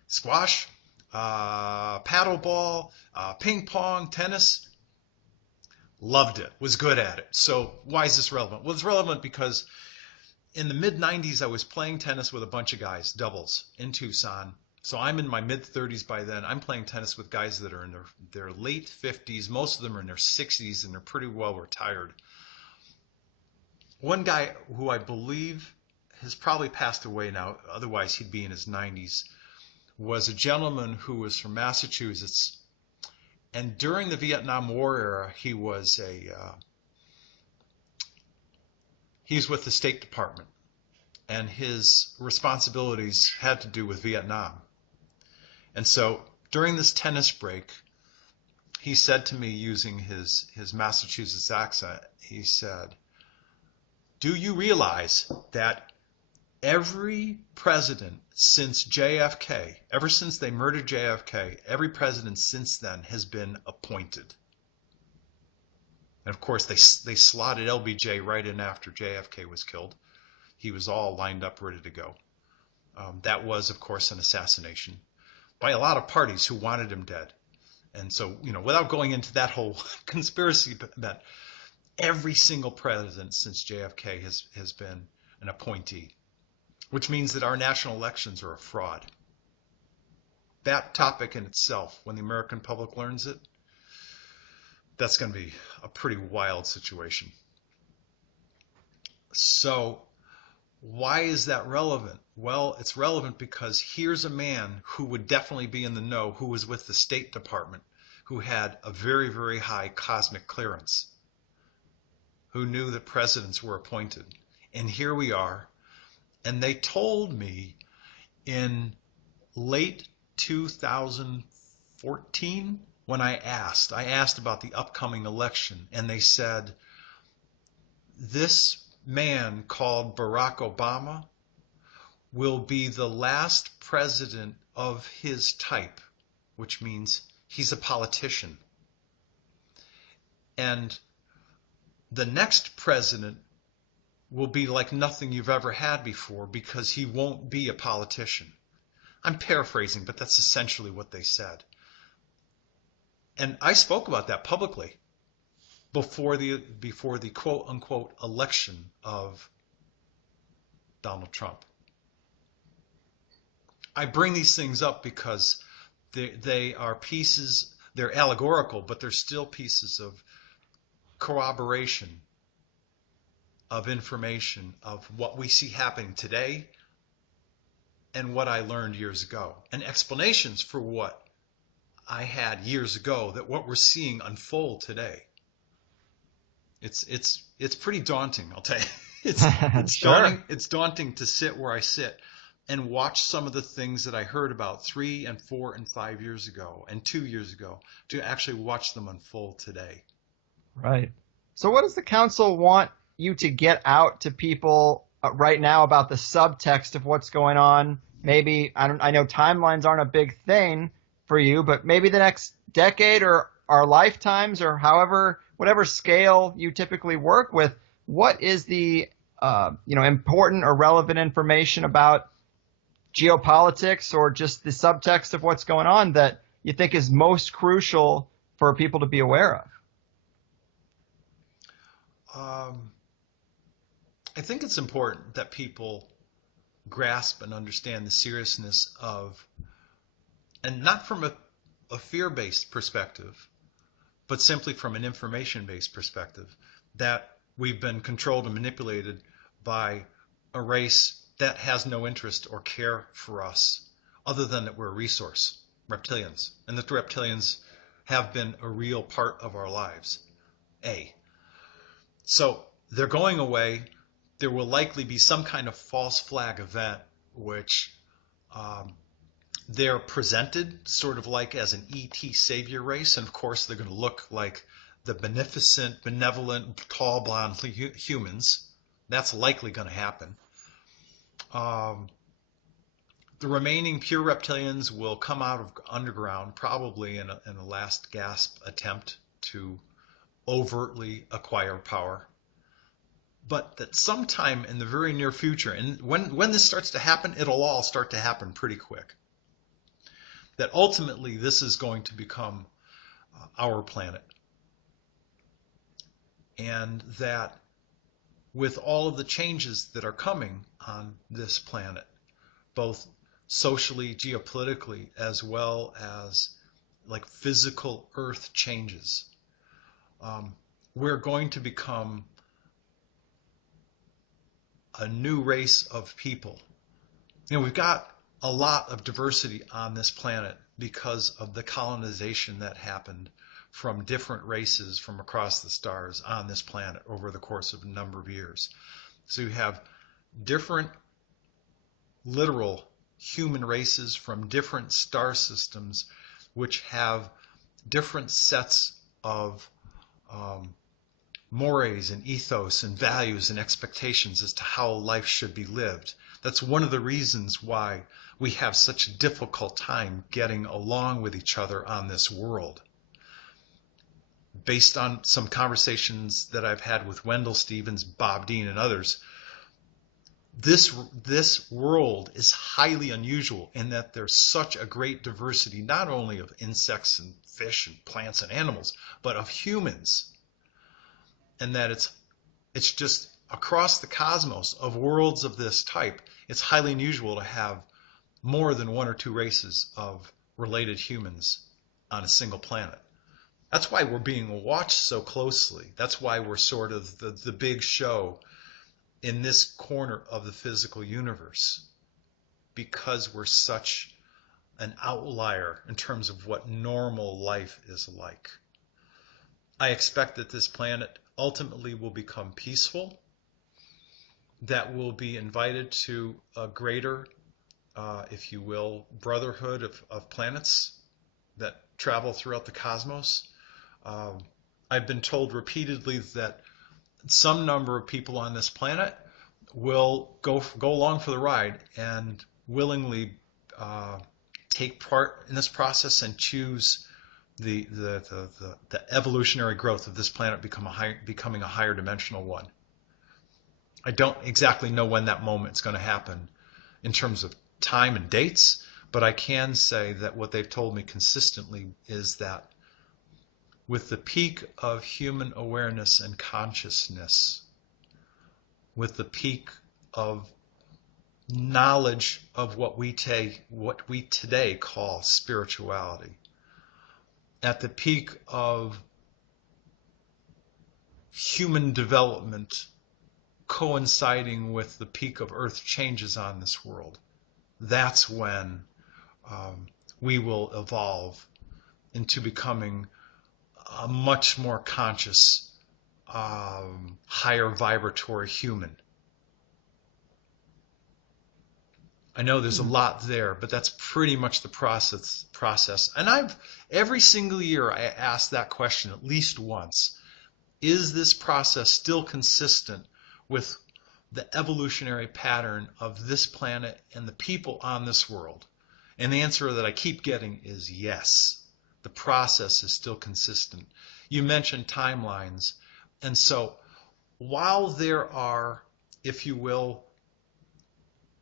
squash, paddleball, ping pong, tennis, loved it, was good at it. So why is this relevant? Well, it's relevant because in the mid-90s, I was playing tennis with a bunch of guys, doubles, in Tucson. So I'm in my mid-30s by then. I'm playing tennis with guys that are in their late 50s. Most of them are in their 60s, and they're pretty well retired. One guy who I believe has probably passed away now, otherwise he'd be in his 90s, was a gentleman who was from Massachusetts. And during the Vietnam War era, he was with the State Department, and his responsibilities had to do with Vietnam. And so during this tennis break, he said to me, using his Massachusetts accent, he said, "Do you realize that every president since JFK, ever since they murdered JFK, every president since then has been appointed?" And of course, they slotted LBJ right in after JFK was killed. He was all lined up, ready to go. That was, of course, an assassination by a lot of parties who wanted him dead. And so, without going into that whole conspiracy, but every single president since JFK has been an appointee, which means that our national elections are a fraud. That topic in itself, when the American public learns it, that's going to be a pretty wild situation. So why is that relevant? Well, it's relevant because here's a man who would definitely be in the know, who was with the State Department, who had a very, very high cosmic clearance, who knew that presidents were appointed. And here we are. And they told me in late 2014, when I asked about the upcoming election, and they said, this man called Barack Obama will be the last president of his type, which means he's a politician. And the next president will be like nothing you've ever had before because he won't be a politician. I'm paraphrasing, but that's essentially what they said. And I spoke about that publicly before the quote unquote election of Donald Trump. I bring these things up because they are pieces, they're allegorical, but they're still pieces of corroboration, of information, of what we see happening today and what I learned years ago, and explanations for what I had years ago, that what we're seeing unfold today. It's pretty daunting, I'll tell you. It's Sure. daunting. It's daunting to sit where I sit and watch some of the things that I heard about 3 and 4 and 5 years ago and 2 years ago, to actually watch them unfold today. Right. So what does the council want you to get out to people right now about the subtext of what's going on? Maybe I know timelines aren't a big thing for you, but maybe the next decade or our lifetimes or however whatever scale you typically work with, what is the important or relevant information about geopolitics or just the subtext of what's going on that you think is most crucial for people to be aware of? I think it's important that people grasp and understand the seriousness of, and not from a fear-based perspective, but simply from an information-based perspective, that we've been controlled and manipulated by a race that has no interest or care for us other than that we're a resource, reptilians, and that the reptilians have been a real part of our lives. So they're going away. There will likely be some kind of false flag event, which they're presented sort of like as an ET savior race. And of course, they're going to look like the beneficent, benevolent, tall, blonde humans. That's likely going to happen. The remaining pure reptilians will come out of underground, probably in a last gasp attempt to overtly acquire power. But that sometime in the very near future, and when this starts to happen, it'll all start to happen pretty quick. That ultimately this is going to become our planet. And that with all of the changes that are coming on this planet, both socially, geopolitically, as well as like physical Earth changes, we're going to become a new race of people. We've got a lot of diversity on this planet because of the colonization that happened from different races from across the stars on this planet over the course of a number of years. So you have different literal human races from different star systems which have different sets of mores and ethos and values and expectations as to how life should be lived. That's one of the reasons why we have such a difficult time getting along with each other on this world. Based on some conversations that I've had with Wendell Stevens, Bob Dean, and others, this world is highly unusual in that there's such a great diversity, not only of insects and fish and plants and animals, but of humans. And that it's just across the cosmos of worlds of this type, it's highly unusual to have more than one or two races of related humans on a single planet. That's why we're being watched so closely. That's why we're sort of the big show in this corner of the physical universe, because we're such an outlier in terms of what normal life is like. I expect that this planet ultimately will become peaceful, that will be invited to a greater, if you will, brotherhood of planets that travel throughout the cosmos. I've been told repeatedly that some number of people on this planet will go along for the ride and willingly take part in this process and choose the evolutionary growth of this planet becoming a higher dimensional one. I don't exactly know when that moment's going to happen in terms of time and dates, but I can say that what they've told me consistently is that with the peak of human awareness and consciousness, with the peak of knowledge of what we today call spirituality, at the peak of human development coinciding with the peak of Earth changes on this world, that's when we will evolve into becoming a much more conscious higher vibratory human. I know there's a lot there, but that's pretty much the process. And every single year I ask that question at least once. Is this process still consistent with the evolutionary pattern of this planet and the people on this world? And the answer that I keep getting is yes. The process is still consistent. You mentioned timelines. And so while there are, if you will,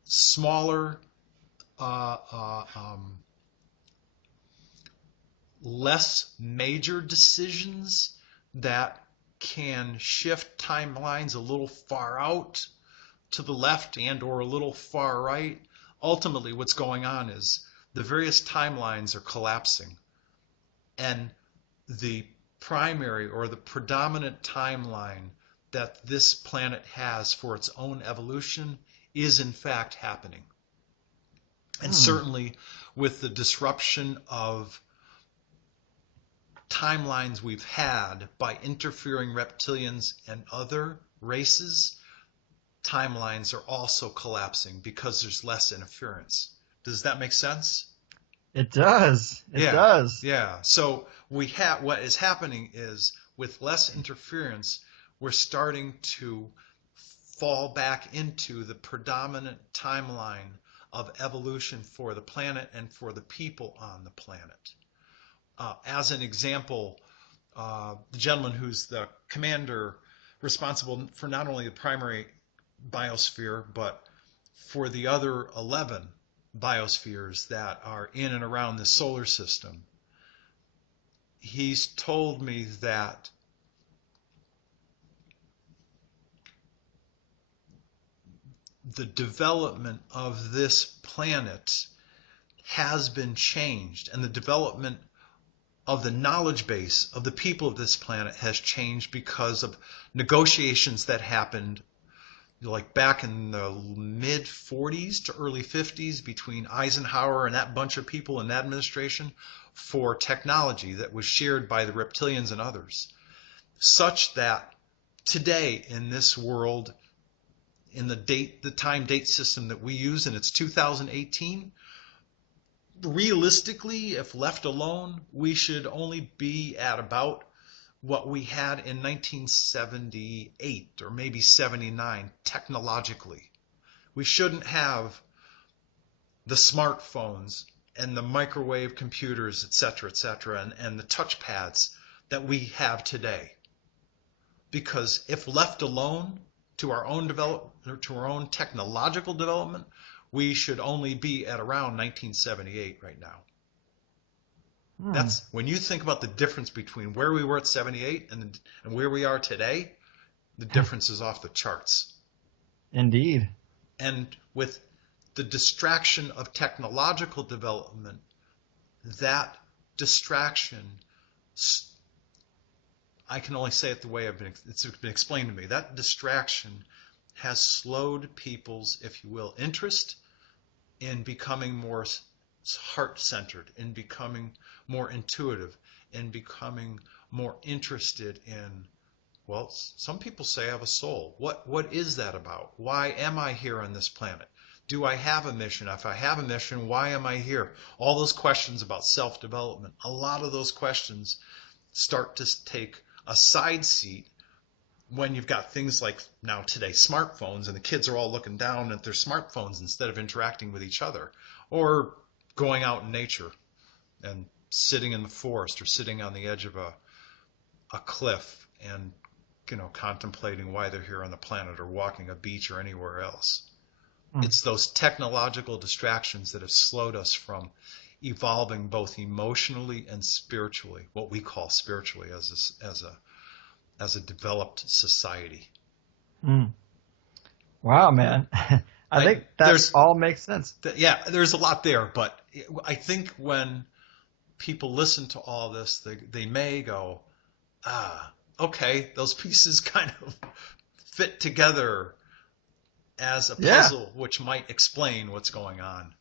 smaller, less major decisions that can shift timelines a little far out to the left and or a little far right, ultimately what's going on is the various timelines are collapsing, and the primary or the predominant timeline that this planet has for its own evolution is in fact happening. And certainly with the disruption of timelines we've had by interfering reptilians and other races, timelines are also collapsing because there's less interference. Does that make sense? It does. It does. Yeah. So what is happening is with less interference, we're starting to fall back into the predominant timeline of evolution for the planet and for the people on the planet. As an example, the gentleman who's the commander responsible for not only the primary biosphere, but for the other 11 biospheres that are in and around the solar system, he's told me that the development of this planet has been changed, and the development of the knowledge base of the people of this planet has changed because of negotiations that happened like back in the mid 40s to early 50s between Eisenhower and that bunch of people in that administration for technology that was shared by the reptilians and others, such that today in this world, in the time date system that we use, and it's 2018, realistically, if left alone, we should only be at about what we had in 1978 or maybe 79 technologically. We shouldn't have the smartphones and the microwave computers, etc., and the touchpads that we have today. Because if left alone to our own technological development, we should only be at around 1978 right now. That's when you think about the difference between where we were at 78 and where we are today, the difference is off the charts. Indeed. And with the distraction of technological development, that distraction, I can only say it the way it's been explained to me, that distraction has slowed people's, if you will, interest in becoming more heart-centered, in becoming more intuitive, in becoming more interested in, well, some people say I have a soul. What is that about? Why am I here on this planet? Do I have a mission? If I have a mission, why am I here? All those questions about self-development, a lot of those questions start to take a side seat when you've got things like now today smartphones, and the kids are all looking down at their smartphones instead of interacting with each other, or going out in nature and sitting in the forest or sitting on the edge of a cliff and contemplating why they're here on the planet, or walking a beach or anywhere else. It's those technological distractions that have slowed us from evolving both emotionally and spiritually, what we call spiritually as a developed society. Wow, man. I think that all makes sense. Yeah, there's a lot there, but I think when people listen to all this, they may go, okay, those pieces kind of fit together as a puzzle, which might explain what's going on.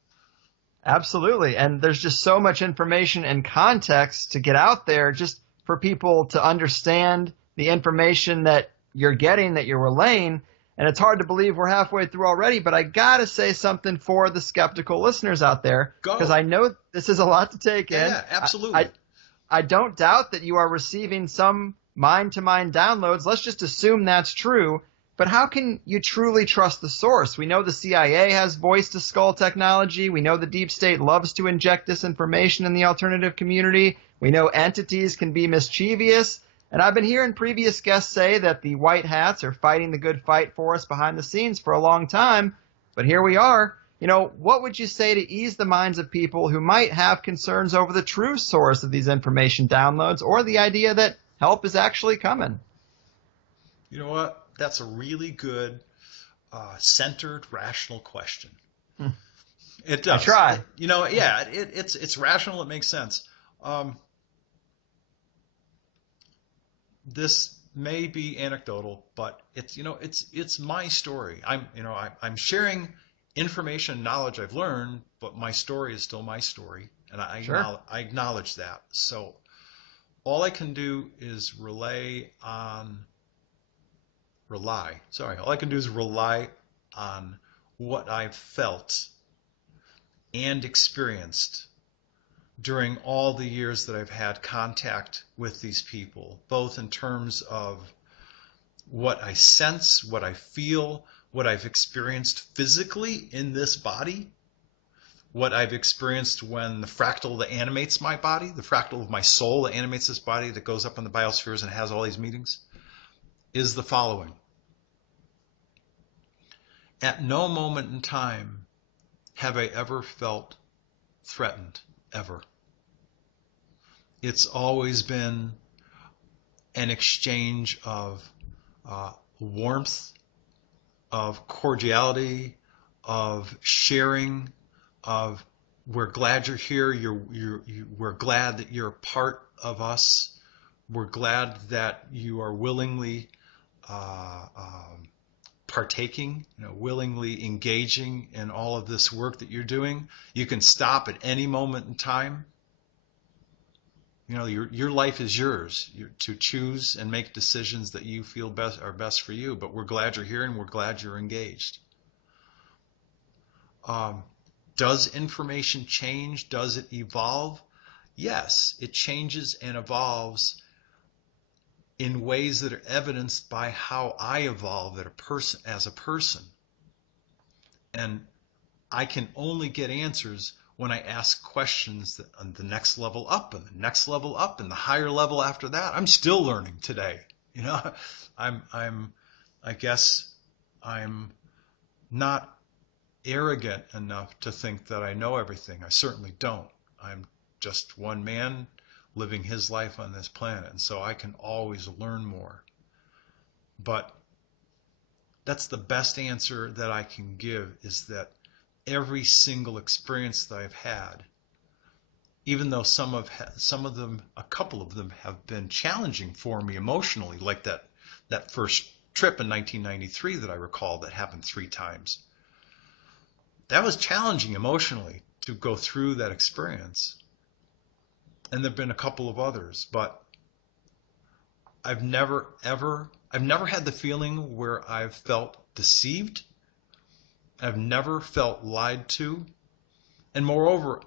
Absolutely. And there's just so much information and context to get out there just for people to understand the information that you're getting, that you're relaying. And it's hard to believe we're halfway through already, but I got to say something for the skeptical listeners out there, because I know this is a lot to take in. Yeah, absolutely. I don't doubt that you are receiving some mind-to-mind downloads. Let's just assume that's true. But how can you truly trust the source? We know the CIA has voice-to-skull technology. We know the deep state loves to inject disinformation in the alternative community. We know entities can be mischievous. And I've been hearing previous guests say that the white hats are fighting the good fight for us behind the scenes for a long time. But here we are. What would you say to ease the minds of people who might have concerns over the true source of these information downloads, or the idea that help is actually coming? You know what? That's a really good, centered, rational question. It does. I try. It's rational. It makes sense. This may be anecdotal, but it's my story. I'm sharing information, knowledge I've learned, but my story is still my story, and I acknowledge that. So all I can do is rely on what I've felt and experienced during all the years that I've had contact with these people, both in terms of what I sense, what I feel, what I've experienced physically in this body, what I've experienced when the fractal that animates my body, the fractal of my soul that animates this body, that goes up in the biospheres and has all these meetings, is the following. At no moment in time have I ever felt threatened, ever. It's always been an exchange of warmth, of cordiality, of sharing, of we're glad you're here, we're glad that you're a part of us, we're glad that you are willingly partaking, willingly engaging in all of this work that you're doing. You can stop at any moment in time. Your life is yours to choose and make decisions that you feel are best for you. But we're glad you're here and we're glad you're engaged. Does information change? Does it evolve? Yes, it changes and evolves in ways that are evidenced by how I evolve as a person. And I can only get answers when I ask questions on the next level up and the next level up and the higher level after that. I'm still learning today. I guess I'm not arrogant enough to think that I know everything. I certainly don't. I'm just one man living his life on this planet, and so I can always learn more. But that's the best answer that I can give, is that every single experience that I've had, even though a couple of them have been challenging for me emotionally, like that first trip in 1993 that I recall that happened 3 times. That was challenging emotionally to go through that experience. And there have been a couple of others, but I've never had the feeling where I've felt deceived. I've never felt lied to. And moreover,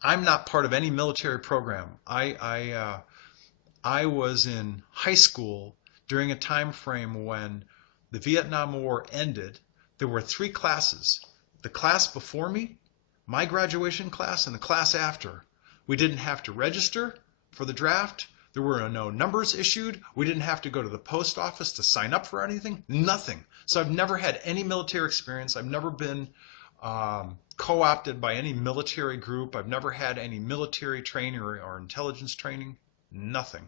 I'm not part of any military program. I was in high school during a time frame when the Vietnam War ended. There were 3 classes. The class before me, my graduation class, and the class after. We didn't have to register for the draft. There were no numbers issued. We didn't have to go to the post office to sign up for anything. Nothing. So I've never had any military experience. I've never been co-opted by any military group. I've never had any military training or intelligence training. Nothing.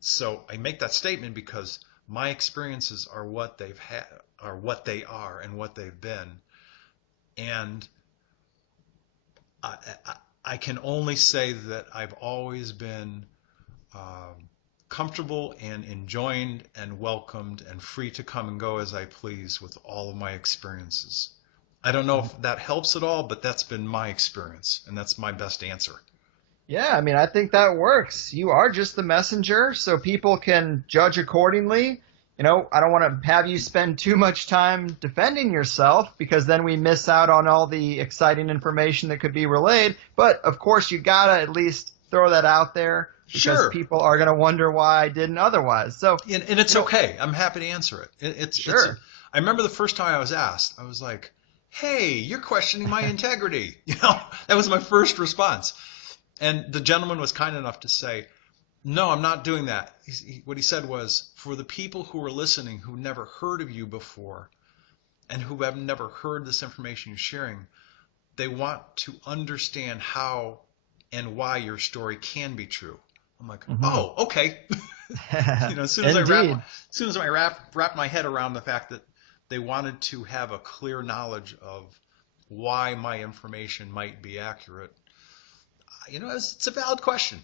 So I make that statement because my experiences are what they've had, are what they are, and what they've been. And I can only say that I've always been comfortable and enjoined and welcomed and free to come and go as I please with all of my experiences. I don't know if that helps at all, but that's been my experience, and that's my best answer. Yeah, I mean, I think that works. You are just the messenger, so people can judge accordingly. I don't want to have you spend too much time defending yourself because then we miss out on all the exciting information that could be relayed. But of course, you gotta at least throw that out there because Sure. people are gonna wonder why I didn't otherwise. So, And it's okay. I'm happy to answer it. sure. I remember the first time I was asked, I was like, "Hey, you're questioning my integrity." That was my first response. And the gentleman was kind enough to say, "No, I'm not doing that." What he said was, "For the people who are listening who never heard of you before and who have never heard this information you're sharing, they want to understand how and why your story can be true." I'm like, Hmm. "Oh, okay." As soon as Indeed. I wrapped my head around the fact that they wanted to have a clear knowledge of why my information might be accurate, it's a valid question.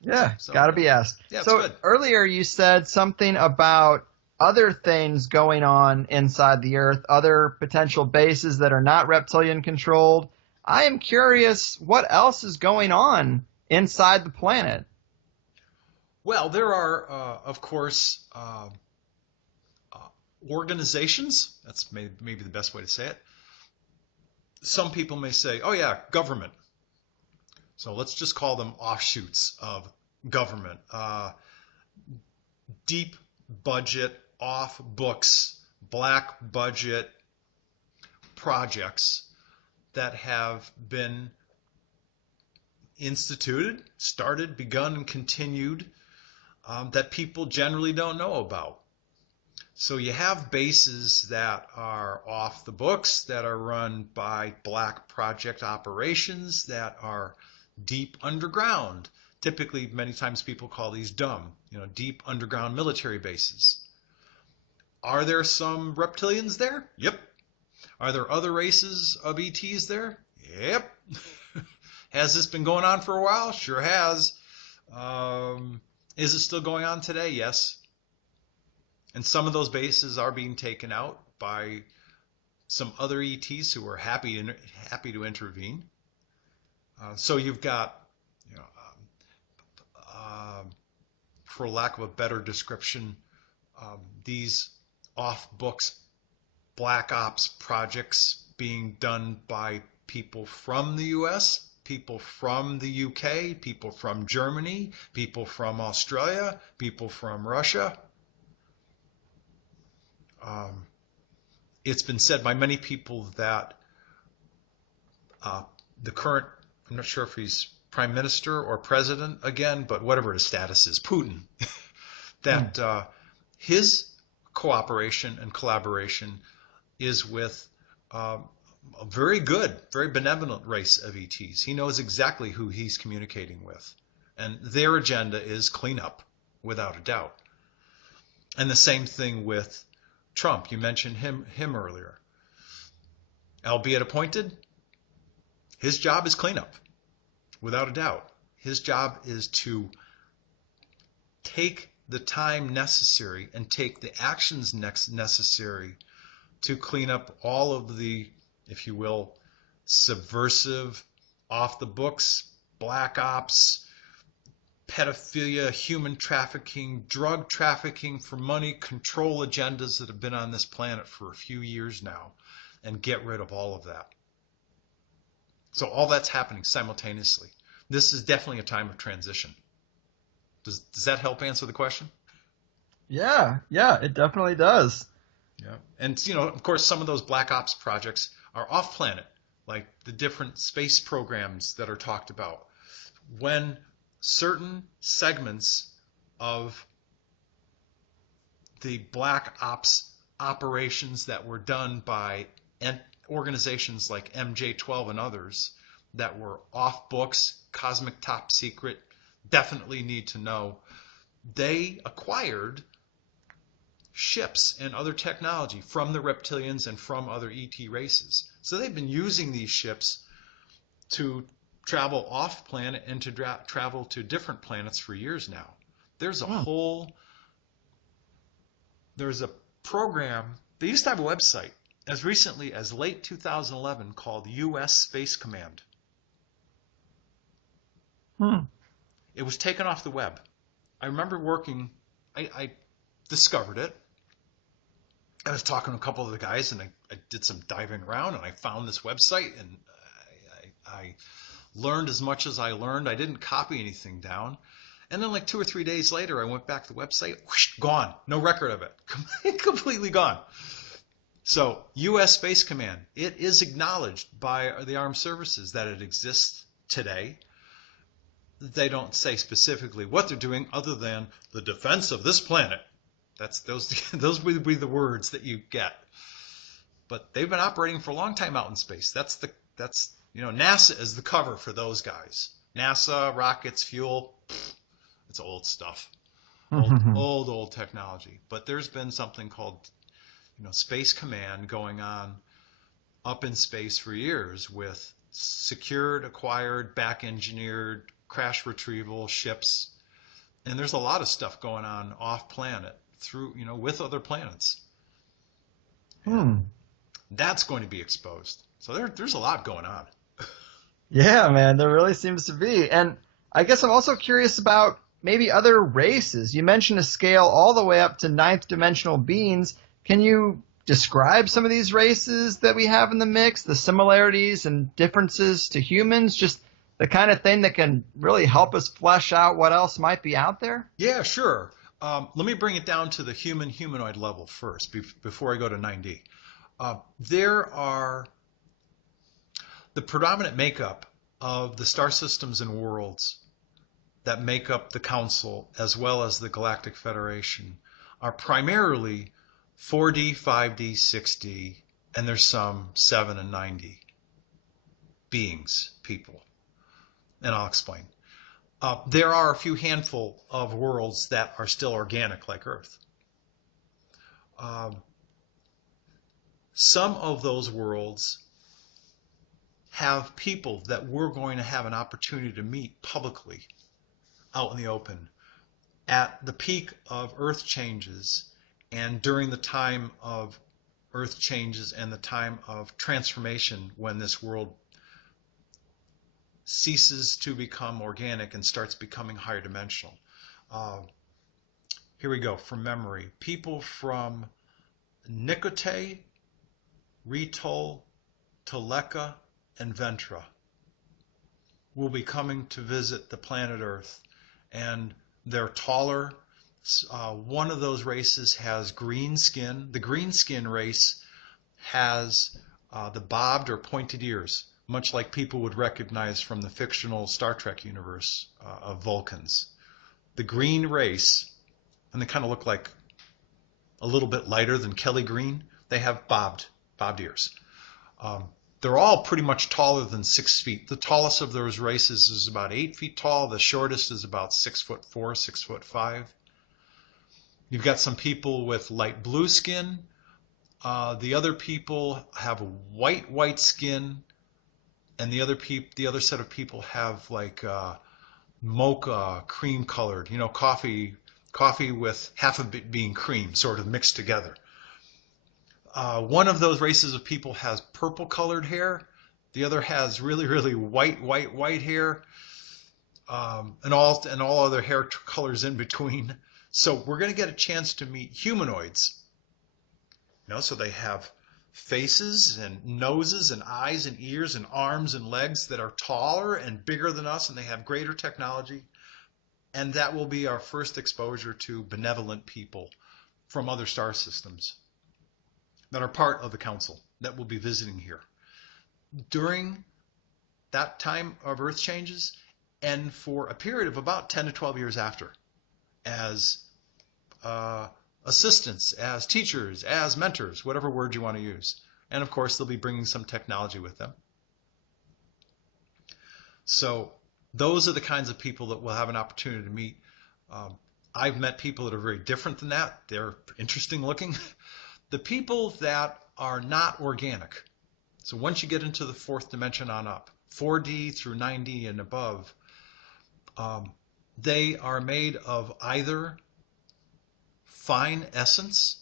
Yeah, So gotta be asked. yeah, it's So good. earlier you said something about other things going on inside the Earth, other potential bases that are not reptilian controlled. I am curious what else is going on inside the planet. Well, there are, of course, organizations. That's maybe the best way to say it. Some people may say, "Oh yeah, government." So let's just call them offshoots of government. Deep budget, off books, black budget projects that have been instituted, started, begun, and continued that people generally don't know about. So you have bases that are off the books, that are run by black project operations, that are deep underground. Typically, many times people call these dumb, deep underground military bases. Are there some reptilians there? Yep. Are there other races of ETs there? Yep. Has this been going on for a while? Sure has. Is it still going on today? Yes. And some of those bases are being taken out by some other ETs who are happy to intervene. So you've got, for lack of a better description, these off-books black ops projects being done by people from the US, people from the UK, people from Germany, people from Australia, people from Russia. It's been said by many people that the current, I'm not sure if he's prime minister or president again, but whatever his status is, Putin, that his cooperation and collaboration is with a very good, very benevolent race of ETs. He knows exactly who he's communicating with. And their agenda is cleanup, without a doubt. And the same thing with Trump. You mentioned him earlier. Albeit appointed, his job is cleanup, without a doubt. His job is to take the time necessary and take the actions necessary to clean up all of the, if you will, subversive, off the books, black ops, pedophilia, human trafficking, drug trafficking for money, control agendas that have been on this planet for a few years now, and get rid of all of that. So all that's happening simultaneously. This is definitely a time of transition. Does that help answer the question? Yeah, it definitely does. Yeah. And, of course, some of those black ops projects are off planet, like the different space programs that are talked about. When certain segments of the black ops operations that were done by organizations like MJ12 and others that were off books, cosmic top secret, definitely need to know, they acquired ships and other technology from the reptilians and from other ET races. So they've been using these ships to travel off planet and to travel to different planets for years now. There's a program, they used to have a website as recently as late 2011 called US Space Command. Hmm. It was taken off the web. I remember I discovered it. I was talking to a couple of the guys, and I did some diving around, and I found this website, and I learned as much as I learned. I didn't copy anything down. And then like 2 or 3 days later, I went back to the website, whoosh, gone. No record of it. Completely gone. So U.S. Space Command, it is acknowledged by the armed services that it exists today. They don't say specifically what they're doing other than the defense of this planet. Those would be the words that you get. But they've been operating for a long time out in space. That's NASA is the cover for those guys. NASA, rockets, fuel, it's old stuff. Old technology. But there's been something called, Space Command going on up in space for years with secured, acquired, back-engineered, crash retrieval ships. And there's a lot of stuff going on off planet through, with other planets. That's going to be exposed. So there's a lot going on. Yeah, man, there really seems to be. And I guess I'm also curious about maybe other races. You mentioned a scale all the way up to ninth dimensional beings. Can you describe some of these races that we have in the mix, the similarities and differences to humans, just the kind of thing that can really help us flesh out what else might be out there? Yeah, sure. Let me bring it down to the humanoid level first before I go to 9D. There are the predominant makeup of the star systems and worlds that make up the Council as well as the Galactic Federation are primarily 4D, 5D, 6D, and there's some 7 and 9D beings, people. And I'll explain. There are a few handful of worlds that are still organic like Earth. Some of those worlds have people that we're going to have an opportunity to meet publicly out in the open at the peak of Earth changes and during the time of Earth changes and the time of transformation when this world ceases to become organic and starts becoming higher dimensional. Here we go, from memory. People from Nicote, Retol, Tolec, and Ventra will be coming to visit the planet Earth, and they're taller. One of those races has green skin. The green skin race has the bobbed or pointed ears, much like people would recognize from the fictional Star Trek universe of Vulcans. The green race, and they kind of look like a little bit lighter than Kelly green, they have bobbed ears. They're all pretty much taller than 6 feet. The tallest of those races is about 8 feet tall. The shortest is about 6'4", 6'5". You've got some people with light blue skin. The other people have white skin, and the other set of people have like mocha, cream colored. Coffee with half of it being cream, sort of mixed together. One of those races of people has purple colored hair. The other has really white hair, and all other hair colors in between. So we're going to get a chance to meet humanoids. So they have faces and noses and eyes and ears and arms and legs that are taller and bigger than us, and they have greater technology. And that will be our first exposure to benevolent people from other star systems that are part of the Council that will be visiting here during that time of Earth changes and for a period of about 10 to 12 years after, as assistants, as teachers, as mentors, whatever word you want to use. And of course, they'll be bringing some technology with them. So those are the kinds of people that we'll have an opportunity to meet. I've met people that are very different than that. They're interesting looking. The people that are not organic, so once you get into the 4th dimension on up, 4D through 9D and above, they are made of either fine essence,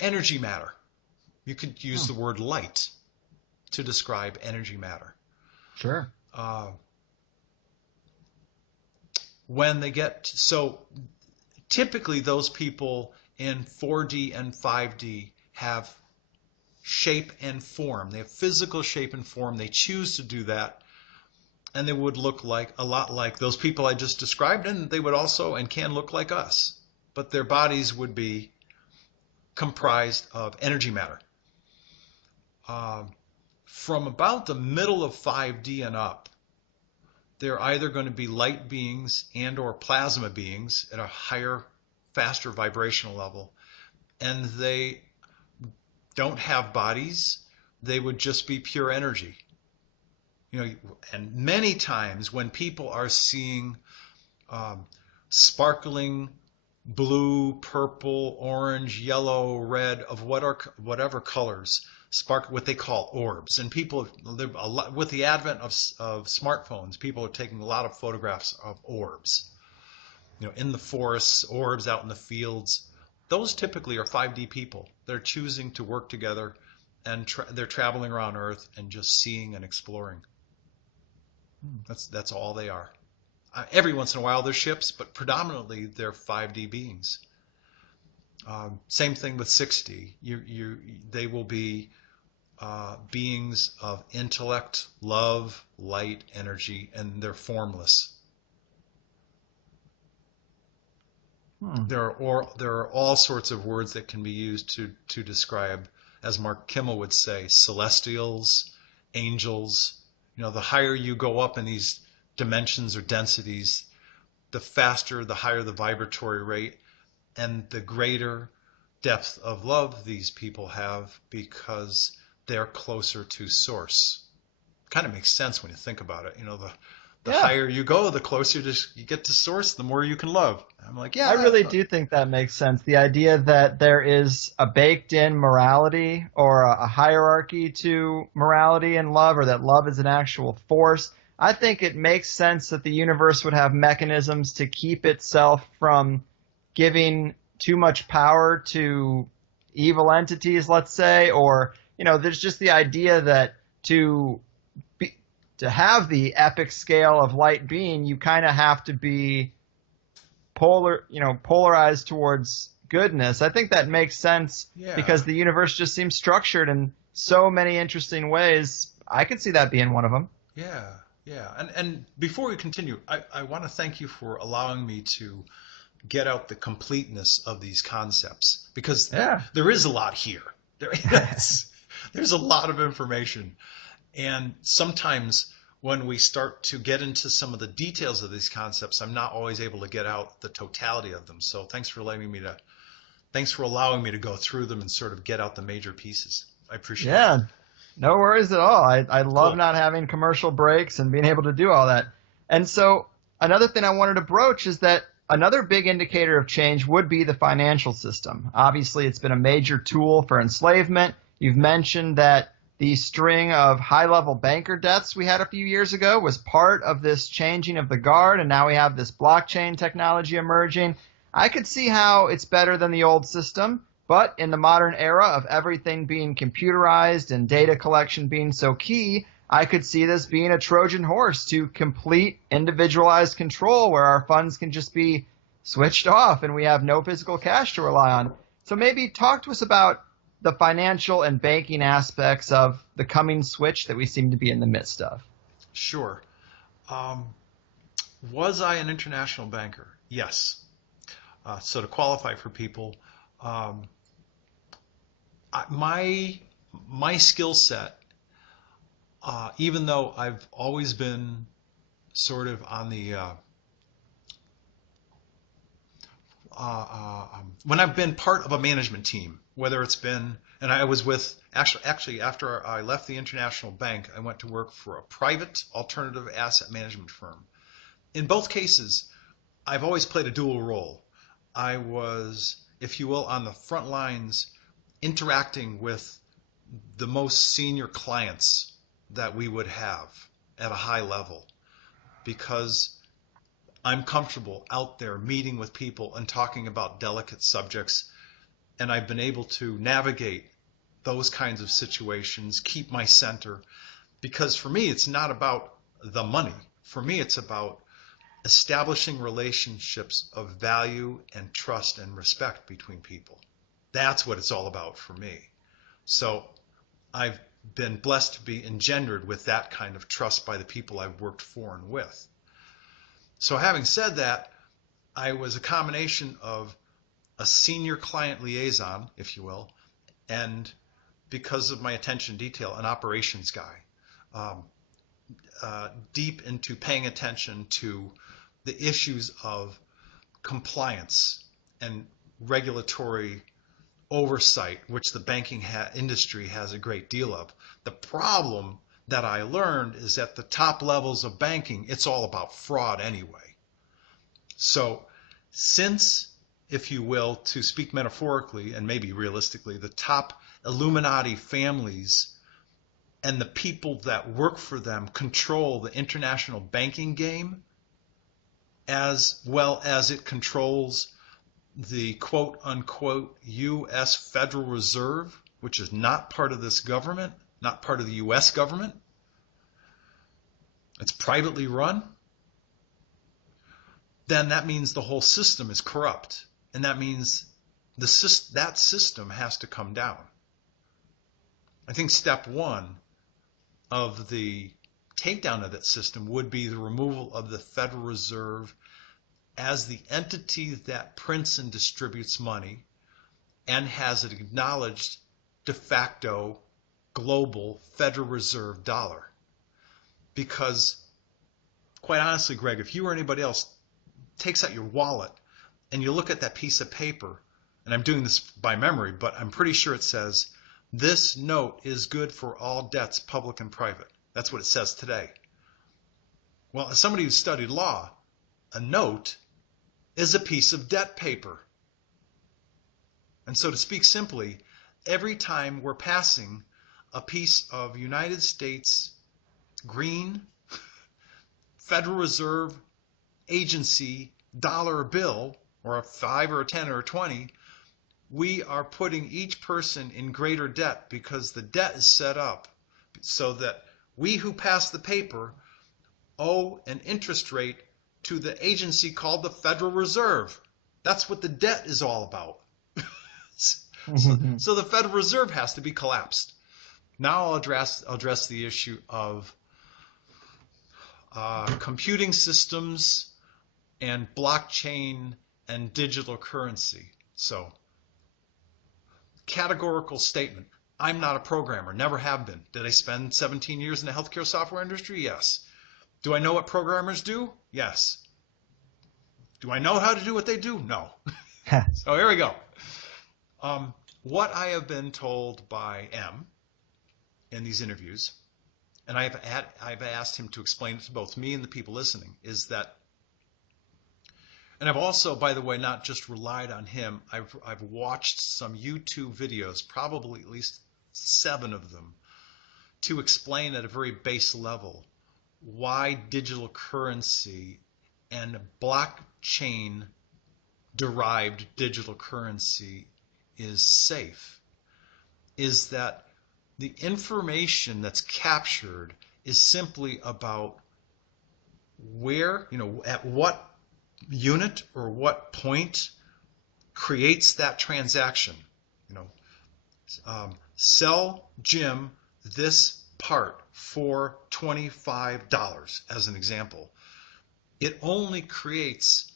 energy matter. You could use the word light to describe energy matter. Sure. When they get so typically those people in 4D and 5D have shape and form. They have physical shape and form. They choose to do that, and they would look like a lot like those people I just described, and they would also and can look like us, but their bodies would be comprised of energy matter. From about the middle of 5D and up, they're either going to be light beings and or plasma beings at a higher, faster vibrational level, and they don't have bodies. They would just be pure energy. And many times when people are seeing sparkling blue, purple, orange, yellow, red, of whatever colors, what they call orbs. And people, with the advent of smartphones, people are taking a lot of photographs of orbs. In the forests, orbs out in the fields. Those typically are 5D people. They're choosing to work together, and they're traveling around Earth and just seeing and exploring. That's all they are. Every once in a while, they're ships, but predominantly they're 5D beings. Same thing with 6D. They will be beings of intellect, love, light, energy, and they're formless. There are all sorts of words that can be used to describe, as Mark Kimmel would say, celestials, angels. The higher you go up in these dimensions or densities, the faster, the higher the vibratory rate, and the greater depth of love these people have because they're closer to source. Kind of makes sense when you think about it. The higher you go, the closer you get to source, the more you can love. I'm like, yeah. I really do think that makes sense. The idea that there is a baked-in morality or a hierarchy to morality and love, or that love is an actual force. I think it makes sense that the universe would have mechanisms to keep itself from giving too much power to evil entities, let's say, or, there's just the idea that to have the epic scale of light being, you kind of have to be polarized towards goodness. I think that makes sense because the universe just seems structured in so many interesting ways. I could see that being one of them. Yeah. And before we continue, I want to thank you for allowing me to get out the completeness of these concepts, because there is a lot here. There's a lot of information. And sometimes when we start to get into some of the details of these concepts, I'm not always able to get out the totality of them. So thanks for allowing me to go through them and sort of get out the major pieces. I appreciate it. Yeah, no worries at all. I love not having commercial breaks and being able to do all that. And so another thing I wanted to broach is that another big indicator of change would be the financial system. Obviously, it's been a major tool for enslavement. You've mentioned that the string of high-level banker deaths we had a few years ago was part of this changing of the guard, and now we have this blockchain technology emerging. I could see how it's better than the old system, but in the modern era of everything being computerized and data collection being so key, I could see this being a Trojan horse to complete individualized control where our funds can just be switched off and we have no physical cash to rely on. So maybe talk to us about the financial and banking aspects of the coming switch that we seem to be in the midst of. Sure. Was I an international banker? Yes. So to qualify for people, my skill set, even though I've always been sort of on the when I've been part of a management team, whether it's been, and I was with, actually after I left the international bank, I went to work for a private alternative asset management firm. In both cases, I've always played a dual role. I was, if you will, on the front lines interacting with the most senior clients that we would have at a high level, because I'm comfortable out there meeting with people and talking about delicate subjects, and I've been able to navigate those kinds of situations, keep my center, Because for me, it's not about the money. For me, it's about establishing relationships of value and trust and respect between people. That's what it's all about for me. So I've been blessed to be engendered with that kind of trust by the people I've worked for and with. So having said that, I was a combination of a senior client liaison, if you will, and because of my attention to detail, an operations guy, deep into paying attention to the issues of compliance and regulatory oversight, which the banking industry has a great deal of. The problem that I learned is at the top levels of banking, it's all about fraud anyway. So since, if you will, to speak metaphorically and maybe realistically, the top Illuminati families and the people that work for them control the international banking game, as well as it controls the quote-unquote U.S. Federal Reserve, which is not part of this government, not part of the U.S. government. It's privately run. Then that means the whole system is corrupt. And that means that system has to come down. I think step one of the takedown of that system would be the removal of the Federal Reserve as the entity that prints and distributes money and has an acknowledged de facto global Federal Reserve dollar. Because, quite honestly, Greg, if you or anybody else takes out your wallet and you look at that piece of paper, and I'm doing this by memory, but I'm pretty sure it says, "This note is good for all debts, public and private." That's what it says today. Well, as somebody who studied law, a note is a piece of debt paper. And so to speak simply, every time we're passing a piece of United States green Federal Reserve agency dollar bill, or a 5 or a 10 or a 20, we are putting each person in greater debt because the debt is set up so that we who pass the paper owe an interest rate to the agency called the Federal Reserve. That's what the debt is all about. So the Federal Reserve has to be collapsed. Now I'll address the issue of computing systems and blockchain and digital currency. So, categorical statement. I'm not a programmer, never have been. Did I spend 17 years in the healthcare software industry? Yes. Do I know what programmers do? Yes. Do I know how to do what they do? No. So here we go. What I have been told by M in these interviews, and I've asked him to explain it to both me and the people listening, is that, and I've also, by the way, not just relied on him, I've watched some YouTube videos, probably at least 7 of them, to explain at a very base level why digital currency and blockchain derived digital currency is safe. Is that the information that's captured is simply about where, at what unit or what point creates that transaction. Sell Jim this part for $25 as an example. It only creates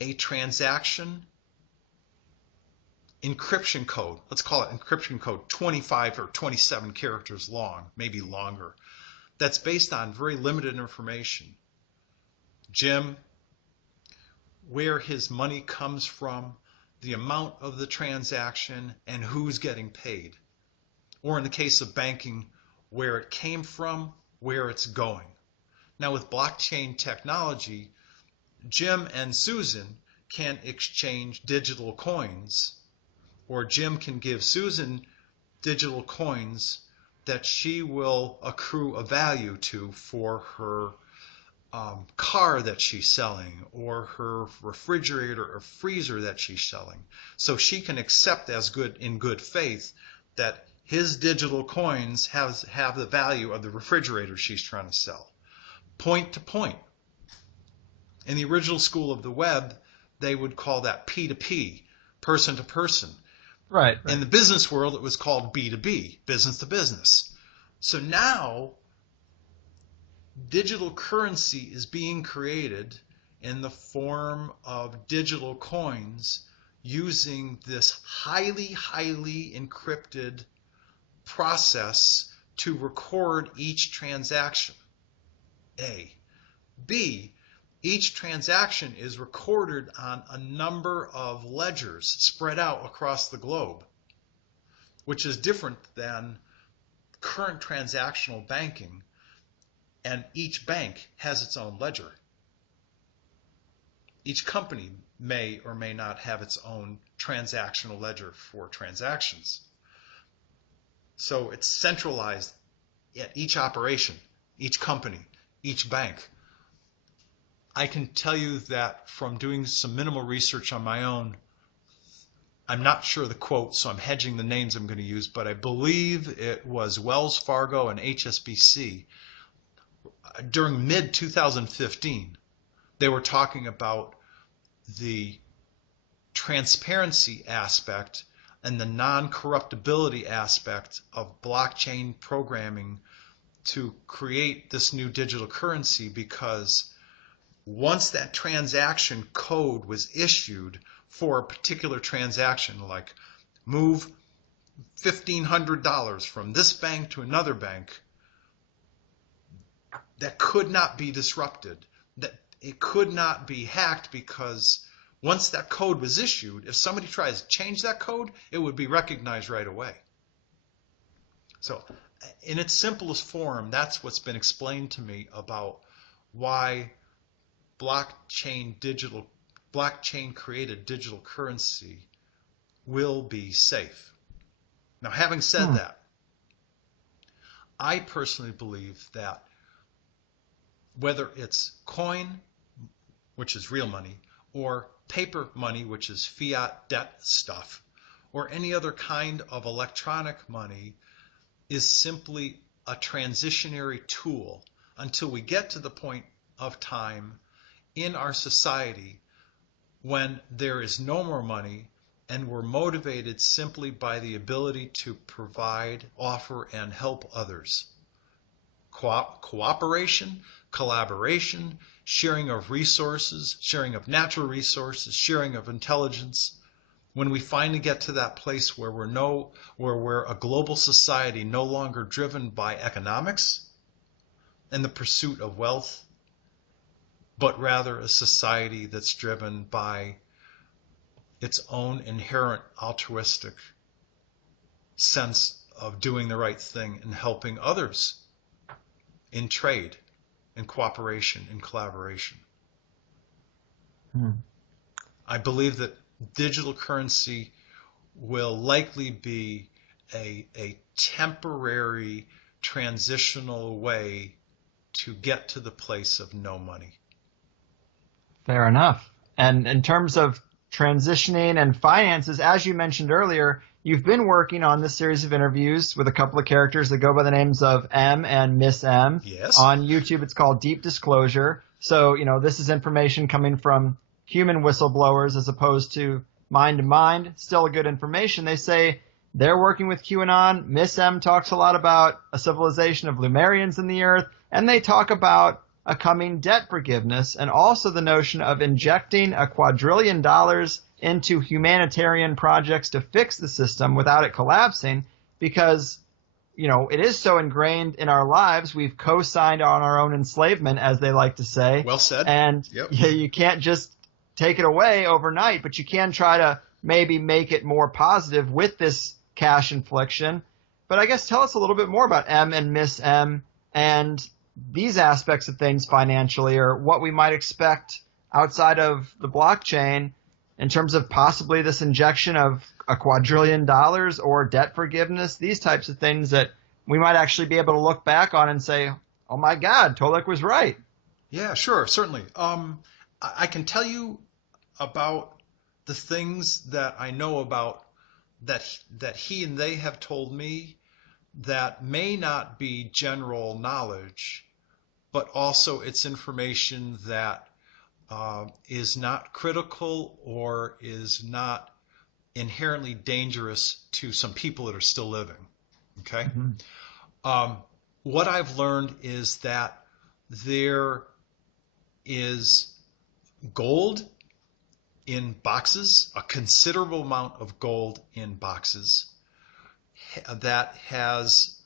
a transaction encryption code. Let's call it encryption code 25 or 27 characters long, maybe longer. That's based on very limited information. Jim, where his money comes from, the amount of the transaction, and who's getting paid. Or in the case of banking, where it came from, where it's going. Now with blockchain technology, Jim and Susan can exchange digital coins, or Jim can give Susan digital coins that she will accrue a value to for her car that she's selling, or her refrigerator or freezer that she's selling. So she can accept in good faith that his digital coins have the value of the refrigerator she's trying to sell. Point to point. In the original school of the web, they would call that P2P, person to person. Right. In the business world, it was called B2B, business to business. So now, digital currency is being created in the form of digital coins using this highly, highly encrypted process to record each transaction. A. B. Each transaction is recorded on a number of ledgers spread out across the globe, which is different than current transactional banking, and each bank has its own ledger. Each company may or may not have its own transactional ledger for transactions. So it's centralized at each operation, each company, each bank. I can tell you that from doing some minimal research on my own, I'm not sure the quote, so I'm hedging the names I'm going to use, but I believe it was Wells Fargo and HSBC. During mid-2015, they were talking about the transparency aspect and the non-corruptibility aspect of blockchain programming to create this new digital currency, because once that transaction code was issued for a particular transaction, like move $1,500 from this bank to another bank, that could not be disrupted, that it could not be hacked, because once that code was issued, if somebody tries to change that code, it would be recognized right away. So in its simplest form, that's what's been explained to me about why blockchain created digital currency will be safe. Now, having said that, I personally believe that whether it's coin, which is real money, or paper money, which is fiat debt stuff, or any other kind of electronic money, is simply a transitionary tool until we get to the point of time in our society when there is no more money and we're motivated simply by the ability to provide, offer, and help others. Cooperation, collaboration, sharing of resources, sharing of natural resources, sharing of intelligence. When we finally get to that place where we're a global society no longer driven by economics and the pursuit of wealth, but rather a society that's driven by its own inherent altruistic sense of doing the right thing and helping others in trade, in cooperation, in collaboration. I believe that digital currency will likely be a temporary transitional way to get to the place of no money. Fair enough. And in terms of transitioning and finances, as you mentioned earlier, you've been working on this series of interviews with a couple of characters that go by the names of M and Miss M. Yes. On YouTube, it's called Deep Disclosure. So, this is information coming from human whistleblowers as opposed to mind to mind. Still good information. They say they're working with QAnon. Miss M talks a lot about a civilization of Lemurians in the earth, and they talk about a coming debt forgiveness, and also the notion of injecting $1 quadrillion into humanitarian projects to fix the system without it collapsing, because, it is so ingrained in our lives. We've co-signed on our own enslavement, as they like to say. Well said. And Yep. You can't just take it away overnight, but you can try to maybe make it more positive with this cash infliction. But I guess tell us a little bit more about M and Miss M and these aspects of things financially, or what we might expect outside of the blockchain in terms of possibly this injection of $1 quadrillion or debt forgiveness, these types of things that we might actually be able to look back on and say, oh my God, Tolec was right. Yeah, sure, certainly. I can tell you about the things that I know about that he and they have told me that may not be general knowledge, but also it's information that is not critical or is not inherently dangerous to some people that are still living. Okay? What I've learned is that there is gold in boxes, a considerable amount of gold in boxes that has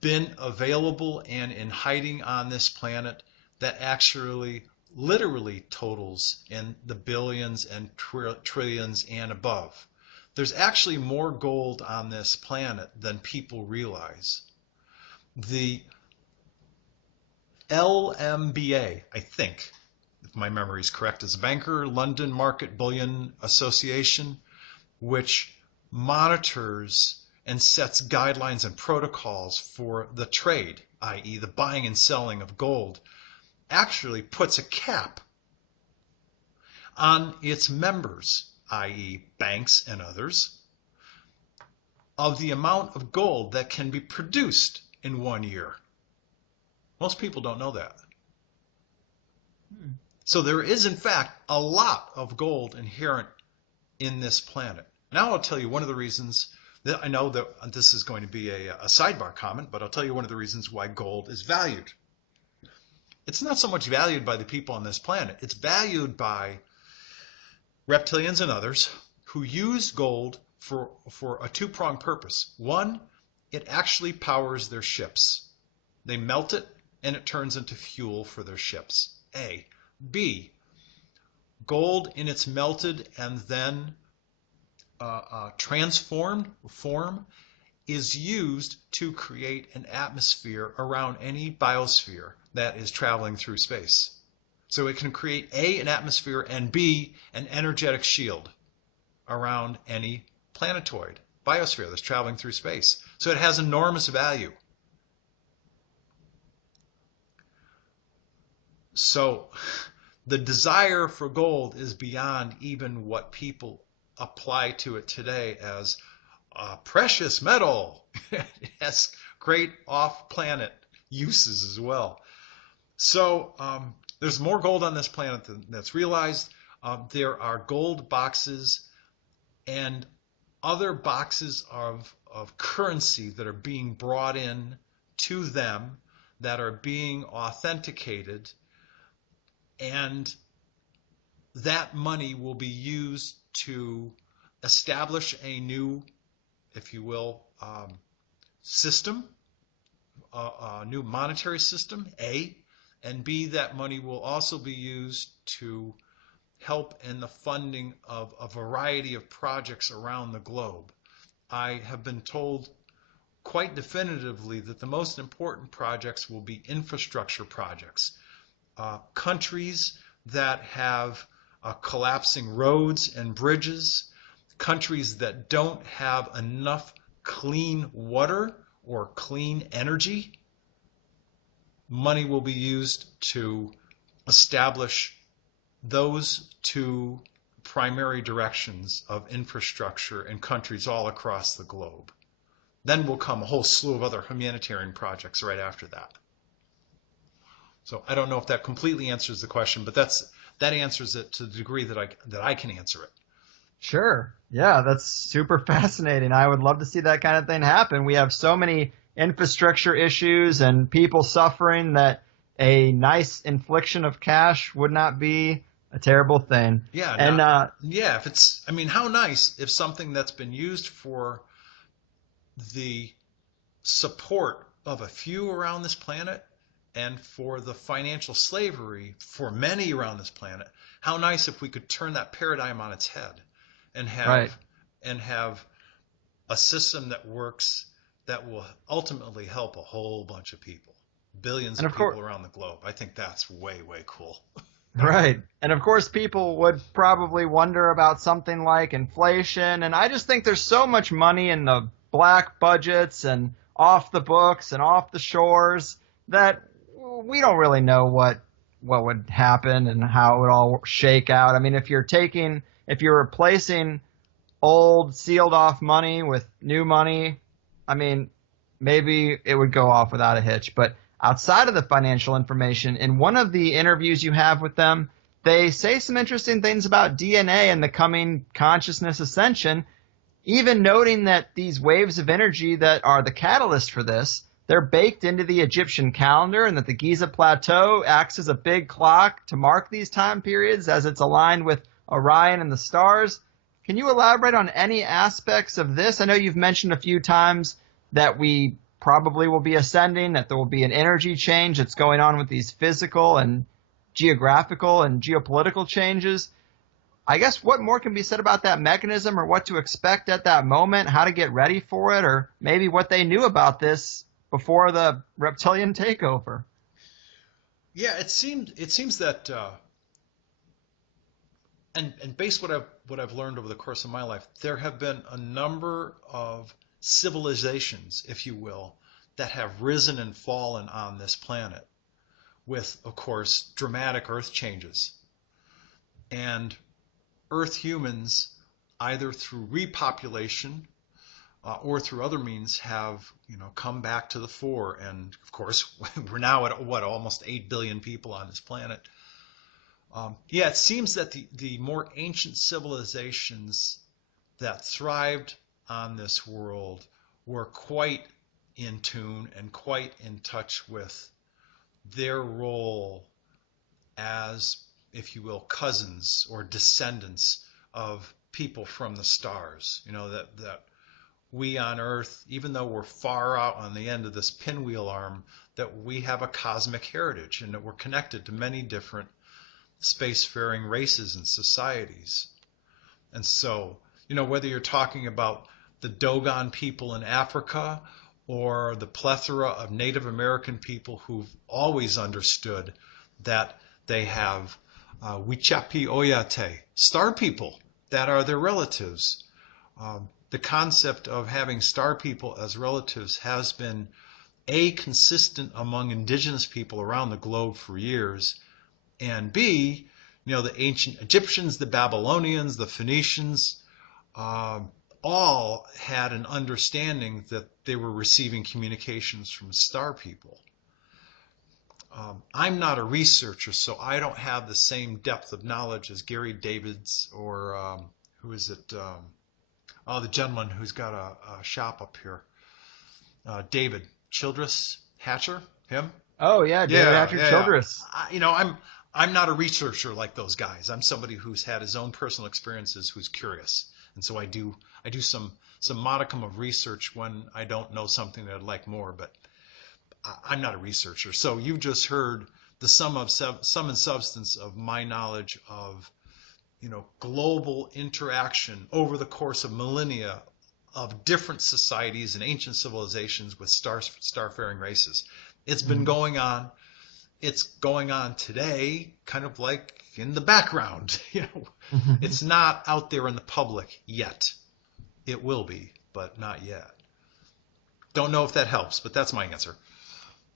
been available and in hiding on this planet that actually literally totals in the billions and trillions and above. There's actually more gold on this planet than people realize. The LMBA, I think, if my memory is correct, is Banker London Market Bullion Association, which monitors and sets guidelines and protocols for the trade, i.e. the buying and selling of gold, actually puts a cap on its members, i.e. banks and others, of the amount of gold that can be produced in 1 year. Most people don't know that. So there is, in fact, a lot of gold inherent in this planet. Now I'll tell you one of the reasons that I know that this is going to be a sidebar comment, but I'll tell you one of the reasons why gold is valued. It's not so much valued by the people on this planet. It's valued by reptilians and others who use gold for a two-pronged purpose. One, it actually powers their ships. They melt it and it turns into fuel for their ships. A. B. Gold in its melted and then transformed form is used to create an atmosphere around any biosphere that is traveling through space. So it can create A, an atmosphere, and B, an energetic shield around any planetoid biosphere that's traveling through space. So it has enormous value. So the desire for gold is beyond even what people apply to it today as a precious metal. It has great off-planet uses as well. So there's more gold on this planet that's realized. There are gold boxes and other boxes of currency that are being brought in to them that are being authenticated, and that money will be used to establish a new, if you will, system, a new monetary system, A, and B, that money will also be used to help in the funding of a variety of projects around the globe. I have been told quite definitively that the most important projects will be infrastructure projects. Countries that have collapsing roads and bridges, countries that don't have enough clean water or clean energy, money will be used to establish those two primary directions of infrastructure in countries all across the globe. Then will come a whole slew of other humanitarian projects right after that. So I don't know if that completely answers the question, but that answers it to the degree that I can answer it. Sure. Yeah, that's super fascinating. I would love to see that kind of thing happen. We have so many infrastructure issues and people suffering that a nice infliction of cash would not be a terrible thing. Yeah. And yeah, if it's, I mean, how nice if something that's been used for the support of a few around this planet and for the financial slavery for many around this planet, how nice if we could turn that paradigm on its head and have a system that works that will ultimately help a whole bunch of people, billions of people around the globe. I think that's way, way cool. Right. And of course, people would probably wonder about something like inflation. And I just think there's so much money in the black budgets and off the books and off the shores that we don't really know what would happen and how it would all shake out. I mean, if you're replacing old sealed off money with new money, I mean, maybe it would go off without a hitch. But outside of the financial information, in one of the interviews you have with them, they say some interesting things about DNA and the coming consciousness ascension, even noting that these waves of energy that are the catalyst for this, they're baked into the Egyptian calendar, and that the Giza Plateau acts as a big clock to mark these time periods as it's aligned with Orion and the stars. Can you elaborate on any aspects of this? I know you've mentioned a few times that we probably will be ascending, that there will be an energy change that's going on with these physical and geographical and geopolitical changes. I guess what more can be said about that mechanism, or what to expect at that moment, how to get ready for it, or maybe what they knew about this before the reptilian takeover? Yeah, it seems that, and based what I've learned over the course of my life, there have been a number of civilizations, if you will, that have risen and fallen on this planet, with, of course, dramatic Earth changes. And Earth humans, either through repopulation or through other means, have come back to the fore. And of course, we're now at almost 8 billion people on this planet. Yeah, it seems that the more ancient civilizations that thrived on this world were quite in tune and quite in touch with their role as, if you will, cousins or descendants of people from the stars. That we on Earth, even though we're far out on the end of this pinwheel arm, that we have a cosmic heritage, and that we're connected to many different spacefaring races and societies. And so, whether you're talking about the Dogon people in Africa, or the plethora of Native American people who've always understood that they have Wichapi Oyate, star people that are their relatives. The concept of having star people as relatives has been A, consistent among indigenous people around the globe for years, and B, the ancient Egyptians, the Babylonians, the Phoenicians, all had an understanding that they were receiving communications from star people. I'm not a researcher, so I don't have the same depth of knowledge as Gary Davids or who is it? The gentleman who's got a shop up here, David Childress Hatcher, him. Oh yeah, David Hatcher Childress. I'm not a researcher like those guys. I'm somebody who's had his own personal experiences, who's curious, and so I do some modicum of research when I don't know something that I'd like more, but I'm not a researcher. So you've just heard the sum and substance of my knowledge of global interaction over the course of millennia of different societies and ancient civilizations with starfaring races. It's been going on. It's going on today, kind of like in the background. It's not out there in the public yet. It will be, but not yet. Don't know if that helps, but that's my answer.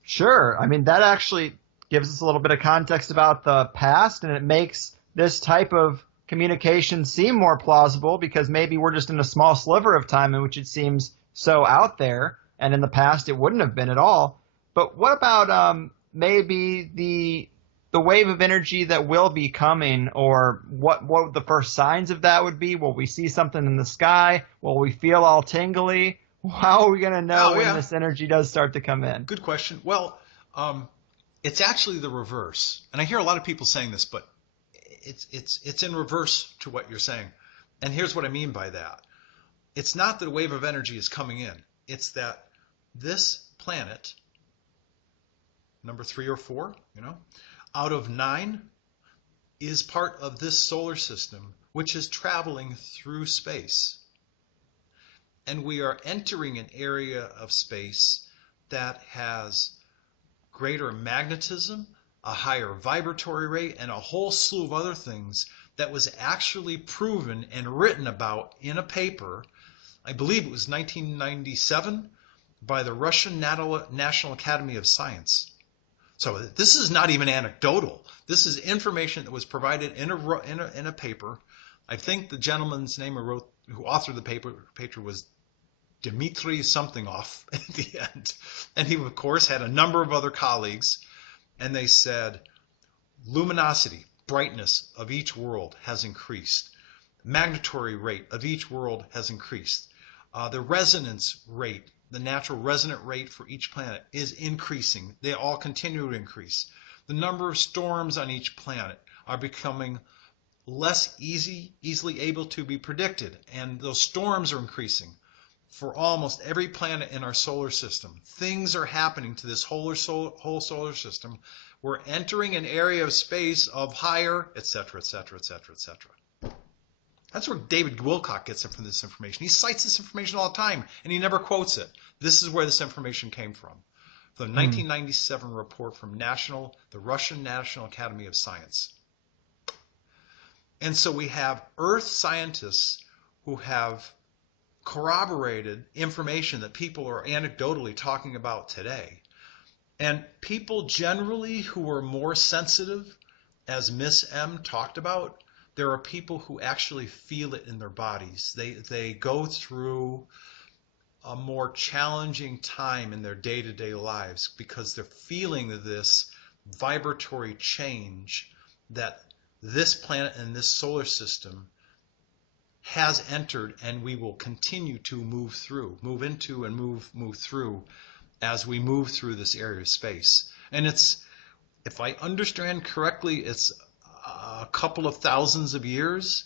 Sure. I mean, that actually gives us a little bit of context about the past, and it makes this type of communication seem more plausible, because maybe we're just in a small sliver of time in which it seems so out there, and in the past it wouldn't have been at all. But what about maybe the wave of energy that will be coming, or what the first signs of that would be? Will we see something in the sky? Will we feel all tingly? How are we going to know when this energy does start to come in? Good question. Well, it's actually the reverse. And I hear a lot of people saying this, but it's in reverse to what you're saying. And here's what I mean by that. It's not that a wave of energy is coming in. It's that this planet, number 3 or 4, out of 9, is part of this solar system, which is traveling through space. And we are entering an area of space that has greater magnetism, a higher vibratory rate, and a whole slew of other things that was actually proven and written about in a paper, I believe it was 1997, by the Russian National Academy of Science. So this is not even anecdotal. This is information that was provided in a paper. I think the gentleman's name who who authored the paper was Dmitry something off at the end. And he, of course, had a number of other colleagues, and they said, luminosity, brightness of each world has increased. Magnetory rate of each world has increased. The resonance rate, the natural resonant rate for each planet is increasing. They all continue to increase. The number of storms on each planet are becoming less easily able to be predicted, and those storms are increasing for almost every planet in our solar system. Things are happening to this whole solar system. We're entering an area of space of higher, etc., etc., etc., etc. That's where David Wilcock gets it from this information. He cites this information all the time, and he never quotes it. This is where this information came from. The 1997 report from the Russian National Academy of Science. And so we have Earth scientists who have corroborated information that people are anecdotally talking about today. And people generally who are more sensitive, as Miss M talked about, there are people who actually feel it in their bodies. They go through a more challenging time in their day-to-day lives because they're feeling this vibratory change that this planet and this solar system has entered, and we will continue to move into and move through as we move through this area of space. And it's, if I understand correctly, it's a couple of thousands of years.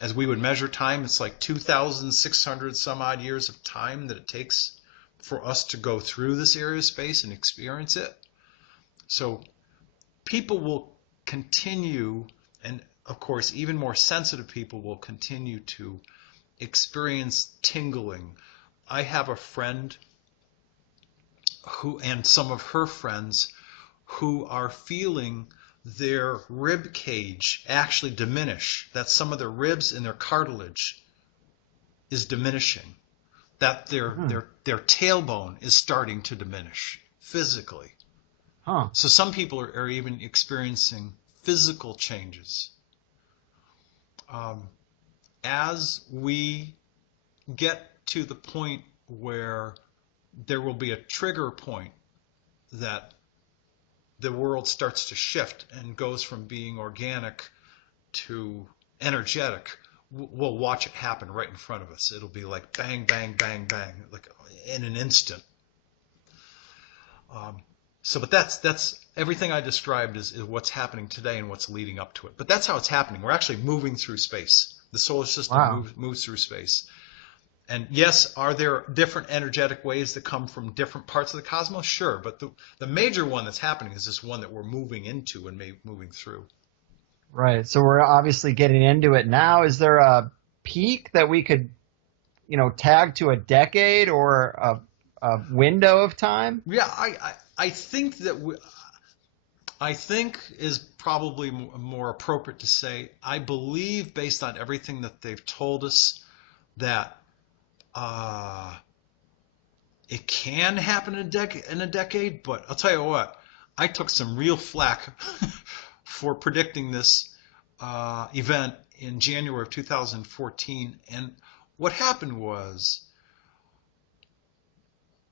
As we would measure time, it's like 2,600 some odd years of time that it takes for us to go through this area of space and experience it. So people will continue, and of course even more sensitive people will continue to experience tingling. I have a friend who, and some of her friends, who are feeling their rib cage actually diminish, that some of their ribs and their cartilage is diminishing, that their tailbone is starting to diminish physically. So some people are even experiencing physical changes. As we get to the point where there will be a trigger point that the world starts to shift and goes from being organic to energetic, we'll watch it happen right in front of us. It'll be like bang, bang, bang, bang, like in an instant. But that's everything I described is what's happening today and what's leading up to it. But that's how it's happening. We're actually moving through space. The solar system moves through space. And yes, are there different energetic waves that come from different parts of the cosmos? Sure, but the major one that's happening is this one that we're moving into and moving through. Right. So we're obviously getting into it now. Is there a peak that we could, tag to a decade or a window of time? Yeah, I think that I think is probably more appropriate to say, I believe, based on everything that they've told us, that it can happen in a decade, but I'll tell you what, I took some real flack for predicting this event in January of 2014. And what happened was,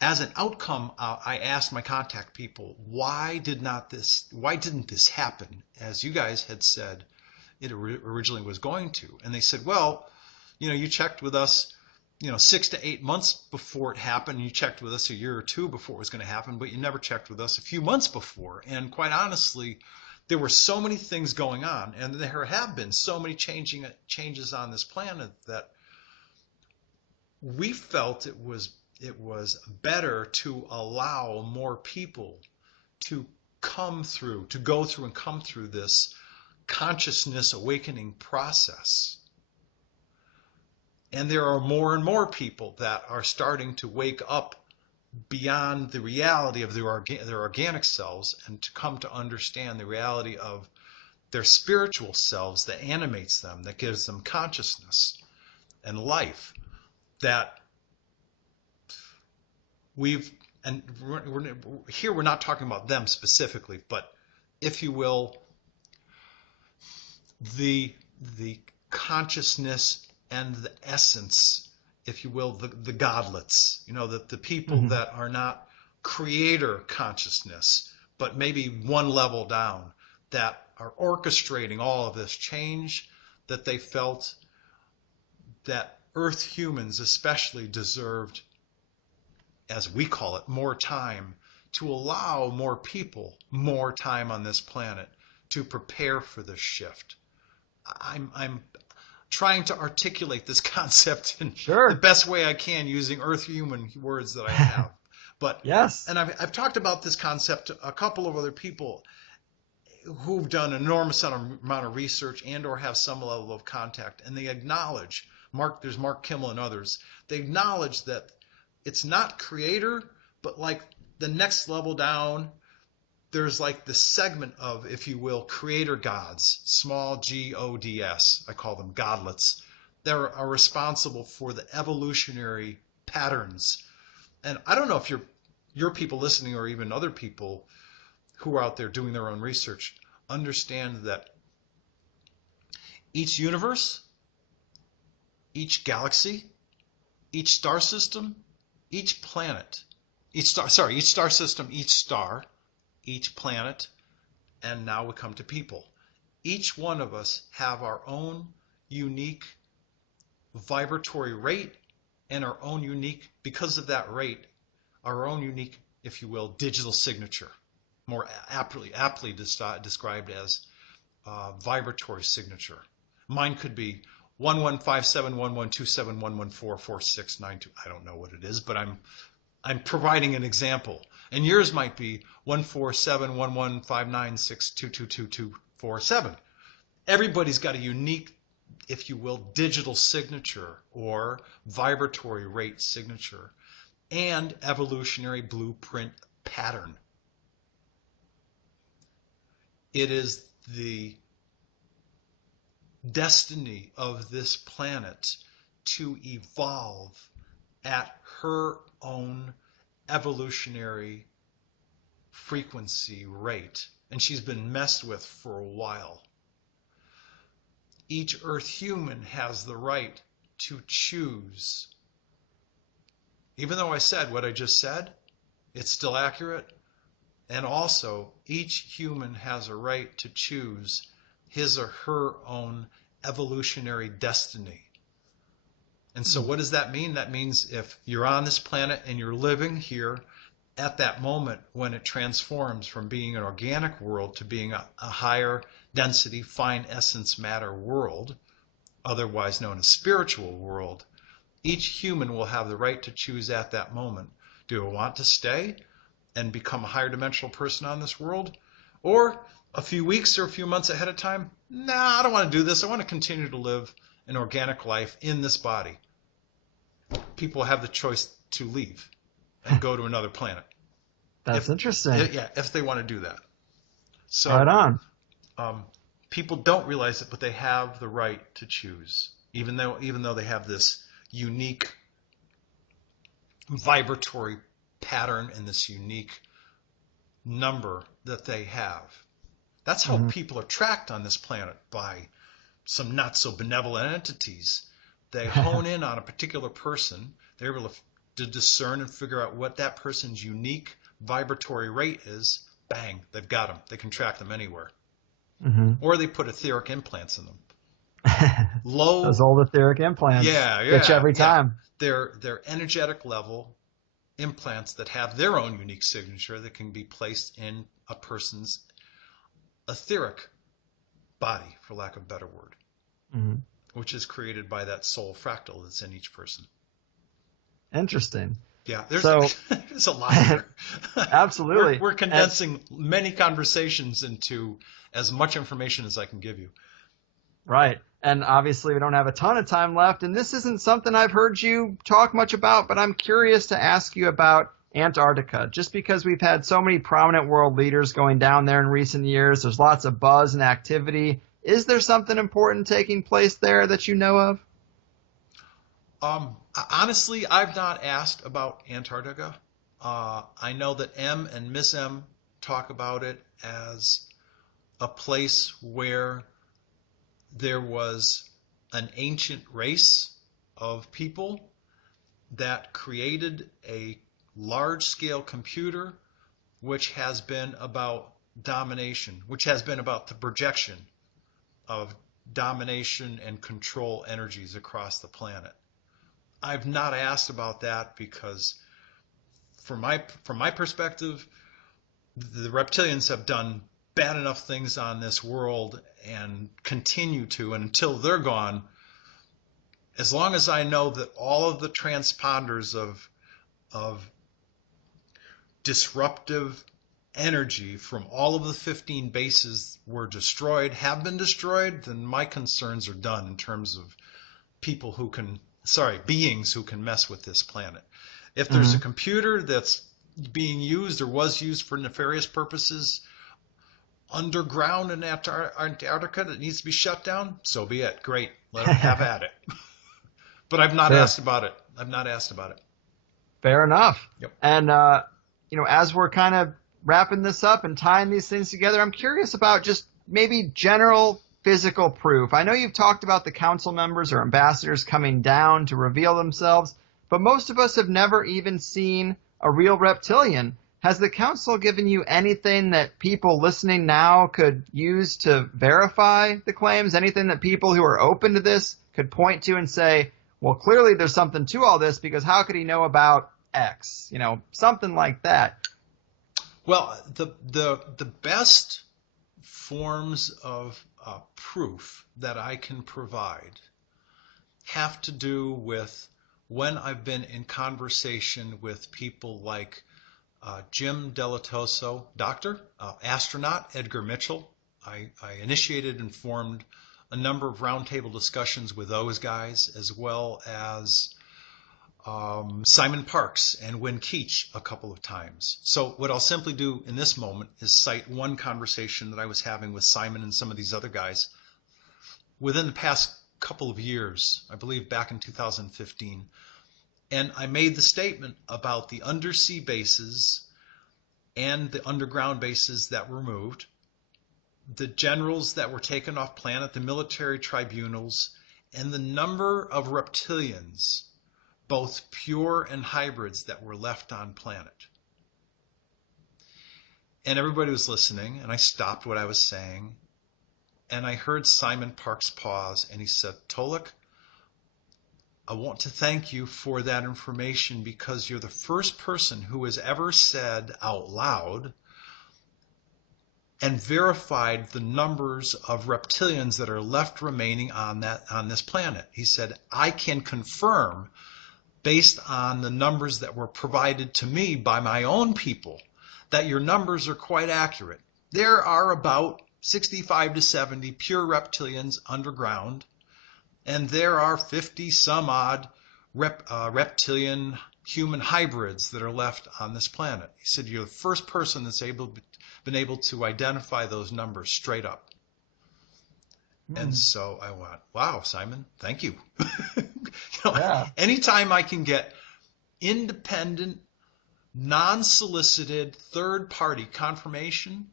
as an outcome, I asked my contact people, why didn't this happen as you guys had said it originally was going to? And they said, well, you checked with us 6 to 8 months before it happened. You checked with us a year or two before it was going to happen, but you never checked with us a few months before. And quite honestly, there were so many things going on, and there have been so many changes on this planet that we felt it was better to allow more people to go through and come through this consciousness awakening process. And there are more and more people that are starting to wake up beyond the reality of their organic selves and to come to understand the reality of their spiritual selves that animates them, that gives them consciousness and life. That here we're not talking about them specifically, but if you will, the consciousness and the essence, if you will, the godlets, the people Mm-hmm. that are not creator consciousness, but maybe one level down, that are orchestrating all of this change, that they felt that Earth humans especially deserved, as we call it, more time, to allow more people more time on this planet to prepare for this shift. I'm trying to articulate this concept in the best way I can using Earth human words that I have. But yes. And I've talked about this concept to a couple of other people who've done an enormous amount of research and or have some level of contact, and they acknowledge, there's Mark Kimmel and others, they acknowledge that it's not creator, but like the next level down, there's like the segment of, if you will, creator gods, small G-O-D-S, I call them godlets, that are responsible for the evolutionary patterns. And I don't know if your people listening or even other people who are out there doing their own research understand that each universe, each galaxy, each star system, each planet, each star system, each star, each planet, and now we come to people. Each one of us have our own unique vibratory rate and our own unique, because of that rate, our own unique, if you will, digital signature, more aptly described as vibratory signature. Mine could be 11571127114469. I don't know what it is, but I'm providing an example. And yours might be 147115962222247. Everybody's got a unique, if you will, digital signature or vibratory rate signature and evolutionary blueprint pattern. It is the destiny of this planet to evolve at her own evolutionary frequency rate. And she's been messed with for a while. Each Earth human has the right to choose. Even though I said what I just said, it's still accurate. And also, each human has a right to choose his or her own evolutionary destiny. And so what does that mean? That means if you're on this planet and you're living here at that moment when it transforms from being an organic world to being a higher density, fine essence matter world, otherwise known as spiritual world, each human will have the right to choose at that moment. Do I want to stay and become a higher dimensional person on this world? Or a few weeks or a few months ahead of time, I don't want to do this. I want to continue to live an organic life in this body. People have the choice to leave and go to another planet. That's interesting. If they want to do that. So, right on. People don't realize it, but they have the right to choose, even though they have this unique vibratory pattern and this unique number that they have. That's how people are tracked on this planet, by some not so benevolent entities. They hone in on a particular person. They're able to discern and figure out what that person's unique vibratory rate is. Bang, they've got them. They can track them anywhere. Or they put etheric implants in them. Those old etheric implants. Get you every time. They're energetic level implants that have their own unique signature that can be placed in a person's etheric body, for lack of a better word, which is created by that soul fractal that's in each person. Interesting. Yeah, there's a lot there. Absolutely. We're condensing many conversations into as much information as I can give you. Right. And obviously we don't have a ton of time left, and this isn't something I've heard you talk much about, but I'm curious to ask you about Antarctica, just because we've had so many prominent world leaders going down there in recent years. There's lots of buzz and activity. Is there something important taking place there that you know of? Honestly, I've not asked about Antarctica. I know that M and Miss M talk about it as a place where there was an ancient race of people that created a large-scale computer which has been about domination, which has been about the projection of domination and control energies across the planet. I've not asked about that because from my perspective, the reptilians have done bad enough things on this world and continue to, and until they're gone, as long as I know that all of the transponders of disruptive energy from all of the 15 bases were destroyed, have been destroyed, then my concerns are done in terms of people who can, beings who can mess with this planet. If there's a computer that's being used or was used for nefarious purposes underground in Antarctica that needs to be shut down, so be it. Great. Let them have at it. But I've not asked about it. I've not asked about it. Fair enough. Yep. And, as we're kind of wrapping this up and tying these things together, I'm curious about just maybe general physical proof. I know you've talked about the council members or ambassadors coming down to reveal themselves, but most of us have never even seen a real reptilian. Has the council given you anything that people listening now could use to verify the claims? Anything that people who are open to this could point to and say, well, clearly there's something to all this because how could he know about X? Something like that. Well, the best forms of proof that I can provide have to do with when I've been in conversation with people like Jim Delatoso, doctor, astronaut Edgar Mitchell. I initiated and formed a number of roundtable discussions with those guys, as well as Simon Parks and Wynn Keach a couple of times. So what I'll simply do in this moment is cite one conversation that I was having with Simon and some of these other guys within the past couple of years, I believe back in 2015. And I made the statement about the undersea bases and the underground bases that were moved, the generals that were taken off planet, the military tribunals, and the number of reptilians, both pure and hybrids, that were left on planet. And everybody was listening, and I stopped what I was saying, and I heard Simon Parks pause, and he said, "Tolec, I want to thank you for that information because you're the first person who has ever said out loud and verified the numbers of reptilians that are left remaining on this planet." He said, "I can confirm based on the numbers that were provided to me by my own people that your numbers are quite accurate. There are about 65 to 70 pure reptilians underground, and there are 50 some odd reptilian human hybrids that are left on this planet." He said, "You're the first person that's been able to identify those numbers straight up." And so I went, "Wow, Simon, thank you." Anytime I can get independent, non-solicited, third-party confirmation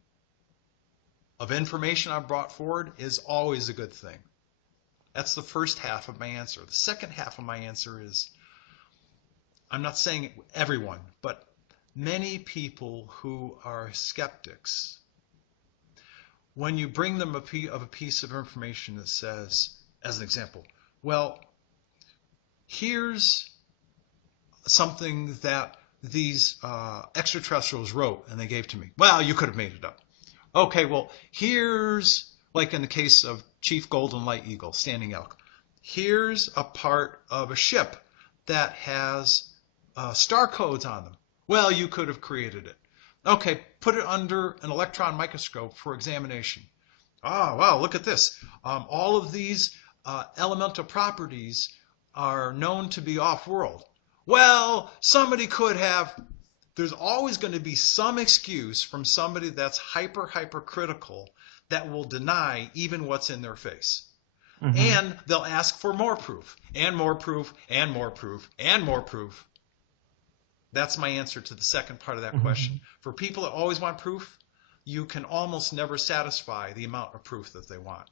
of information I've brought forward is always a good thing. That's the first half of my answer. The second half of my answer is, I'm not saying everyone, but many people who are skeptics, when you bring them a piece of information that says, as an example, well, here's something that these extraterrestrials wrote and they gave to me. Well, you could have made it up. Okay, well, here's, like in the case of Chief Golden Light Eagle, Standing Elk, here's a part of a ship that has star codes on them. Well, you could have created it. Okay, put it under an electron microscope for examination. Ah, wow, look at this. All of these elemental properties are known to be off-world. Well, somebody could have. There's always going to be some excuse from somebody that's hypercritical that will deny even what's in their face. And they'll ask for more proof, and more proof, and more proof, and more proof. That's my answer to the second part of that question. For people that always want proof, you can almost never satisfy the amount of proof that they want.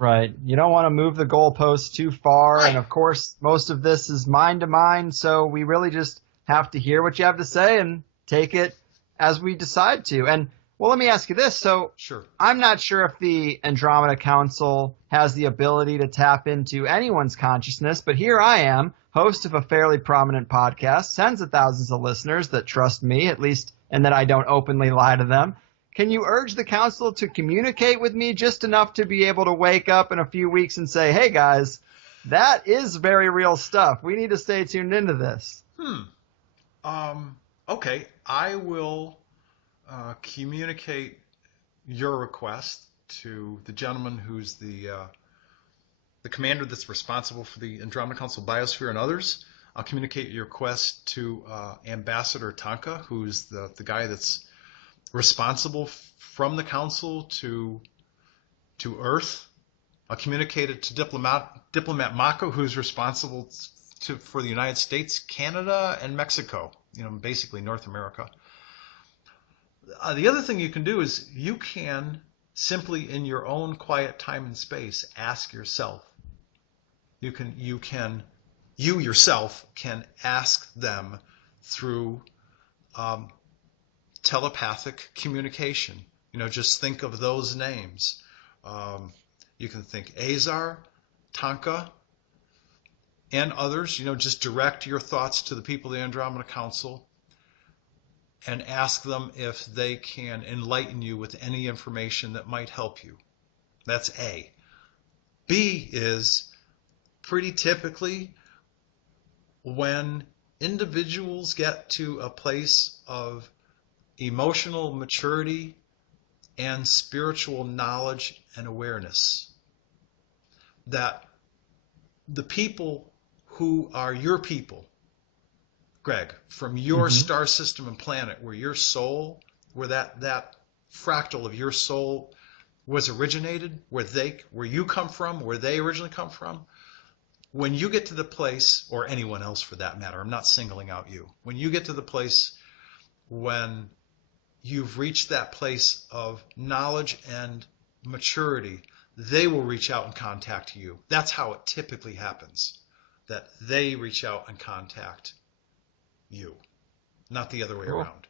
Right. You don't want to move the goalposts too far. And Right. of course, most of this is mind to mind. So we really just have to hear what you have to say and take it as we decide to. And well, let me ask you this. So Sure. I'm not sure if the Andromeda Council has the ability to tap into anyone's consciousness, but here I am, host of a fairly prominent podcast, tens of thousands of listeners that trust me, at least, and that I don't openly lie to them. Can you urge the council to communicate with me just enough to be able to wake up in a few weeks and say, hey guys, that is very real stuff. We need to stay tuned into this. Okay. I will communicate your request to the gentleman who's the commander that's responsible for the Andromeda Council Biosphere and others. I'll communicate your request to Ambassador Tonka, who's the guy that's responsible from the council to Earth. I'll communicate it to diplomat Mako, who's responsible for the United States, Canada, and Mexico. Basically North America. The other thing you can do is you can simply, in your own quiet time and space, ask yourself. You yourself can ask them through telepathic communication. Just think of those names. You can think Azar, Tonka, and others. Just direct your thoughts to the people of the Andromeda Council and ask them if they can enlighten you with any information that might help you. That's A. B is pretty typically when individuals get to a place of emotional maturity and spiritual knowledge and awareness, that the people who are your people, Greg, from your star system and planet, where your soul, where that fractal of your soul was originated, where you come from, where they originally come from, when you get to the place, or anyone else for that matter, I'm not singling out you, when you get to the place when you've reached that place of knowledge and maturity, they will reach out and contact you. That's how it typically happens, that they reach out and contact you, not the other way around.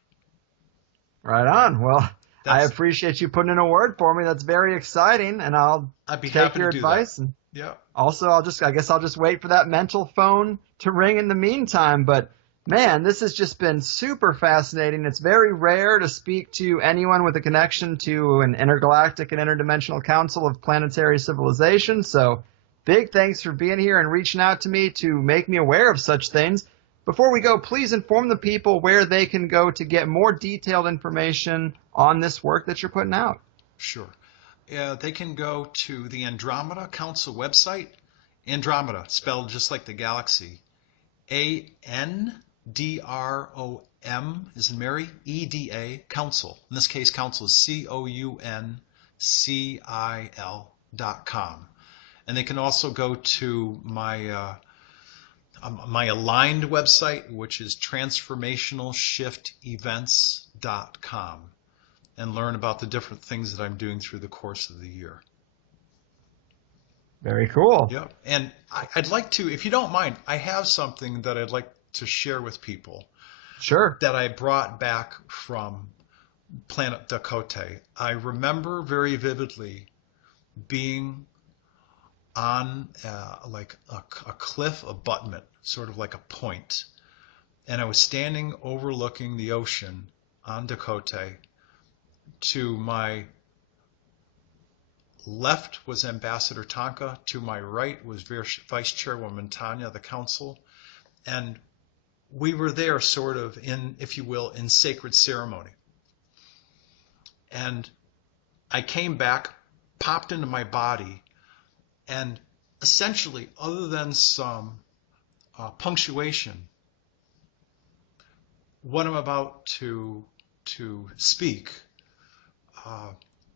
Right on. Well, I appreciate you putting in a word for me. That's very exciting, and I'd be take happy your to do advice. that. And yeah. Also, I guess I'll just wait for that mental phone to ring in the meantime. But man, this has just been super fascinating. It's very rare to speak to anyone with a connection to an intergalactic and interdimensional council of planetary civilization. So big thanks for being here and reaching out to me to make me aware of such things. Before we go, please inform the people where they can go to get more detailed information on this work that you're putting out. Sure. They can go to the Andromeda Council website. Andromeda, spelled just like the galaxy. ANDROM as in Mary, EDA, Council. In this case, Council is COUNCIL.com. And they can also go to my aligned website, which is transformationalshiftevents.com, and learn about the different things that I'm doing through the course of the year. Very cool. Yeah, and I'd like to, if you don't mind, I have something that I'd like to share with people. Sure. That I brought back from planet Dakota. I remember very vividly being on like a cliff abutment, sort of like a point. And I was standing overlooking the ocean on Dakota. To my left was Ambassador Tonka. To my right was Vice Chairwoman Tanya of the Council. And we were there sort of in, if you will, in sacred ceremony. And I came back, popped into my body, and essentially, other than some punctuation, what I'm about to speak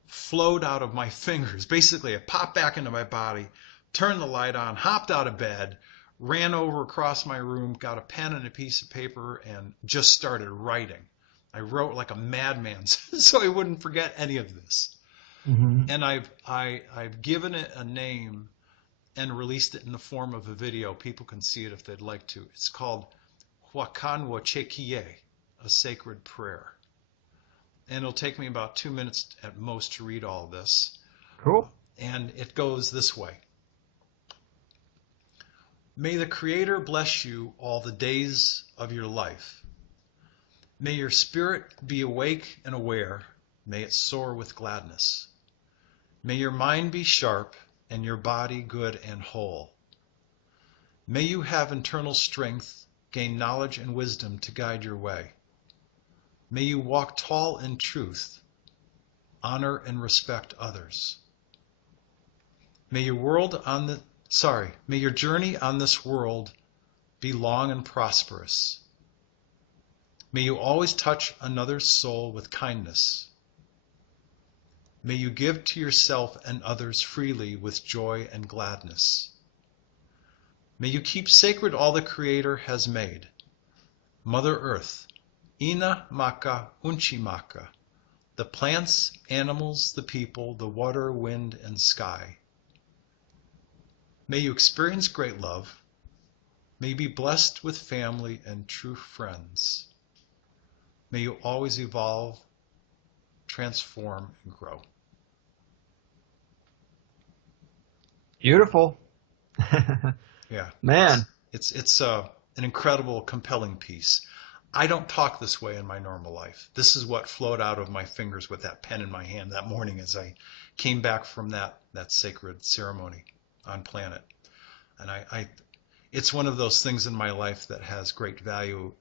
flowed out of my fingers. Basically, I popped back into my body, turned the light on, hopped out of bed, ran over across my room, got a pen and a piece of paper, and just started writing. I wrote like a madman so I wouldn't forget any of this. Mm-hmm. And I've given it a name and released it in the form of a video. People can see it if they'd like to. It's called Huacanwa Chequiye, a sacred prayer. And it'll take me about 2 minutes at most to read all this. Cool. And it goes this way. May the Creator bless you all the days of your life. May your spirit be awake and aware. May it soar with gladness. May your mind be sharp and your body good and whole. May you have internal strength, gain knowledge and wisdom to guide your way. May you walk tall in truth, honor and respect others. May your journey on this world be long and prosperous. May you always touch another's soul with kindness. May you give to yourself and others freely with joy and gladness. May you keep sacred all the Creator has made. Mother Earth, Ina Maka Unchimaka, the plants, animals, the people, the water, wind, and sky. May you experience great love. May you be blessed with family and true friends. May you always evolve, transform, and grow. Beautiful. Yeah. Man. It's an incredible, compelling piece. I don't talk this way in my normal life. This is what flowed out of my fingers with that pen in my hand that morning as I came back from that sacred ceremony on planet. And it's one of those things in my life that has great value.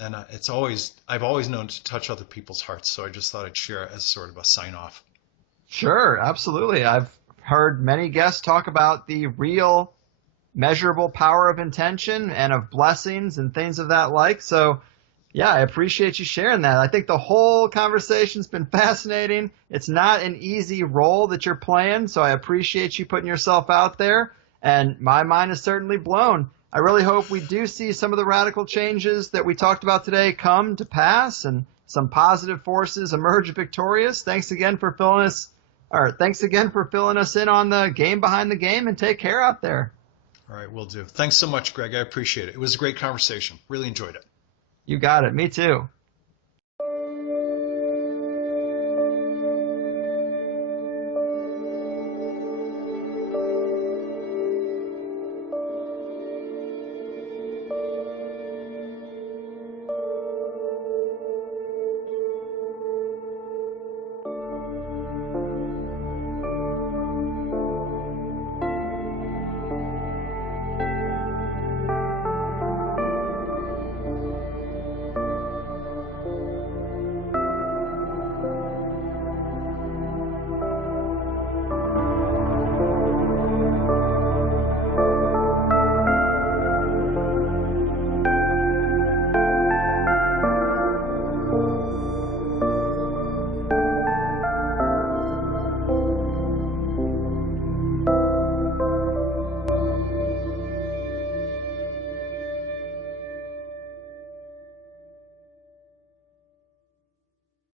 And I've always known to touch other people's hearts. So I just thought I'd share it as sort of a sign off. Sure, absolutely. I've heard many guests talk about the real measurable power of intention and of blessings and things of that like. So, yeah, I appreciate you sharing that. I think the whole conversation's been fascinating. It's not an easy role that you're playing, so I appreciate you putting yourself out there. And my mind is certainly blown. I really hope we do see some of the radical changes that we talked about today come to pass and some positive forces emerge victorious. Thanks again for filling us in on the game behind the game, and take care out there. All right, will do. Thanks so much, Greg. I appreciate it. It was a great conversation. Really enjoyed it. You got it. Me too.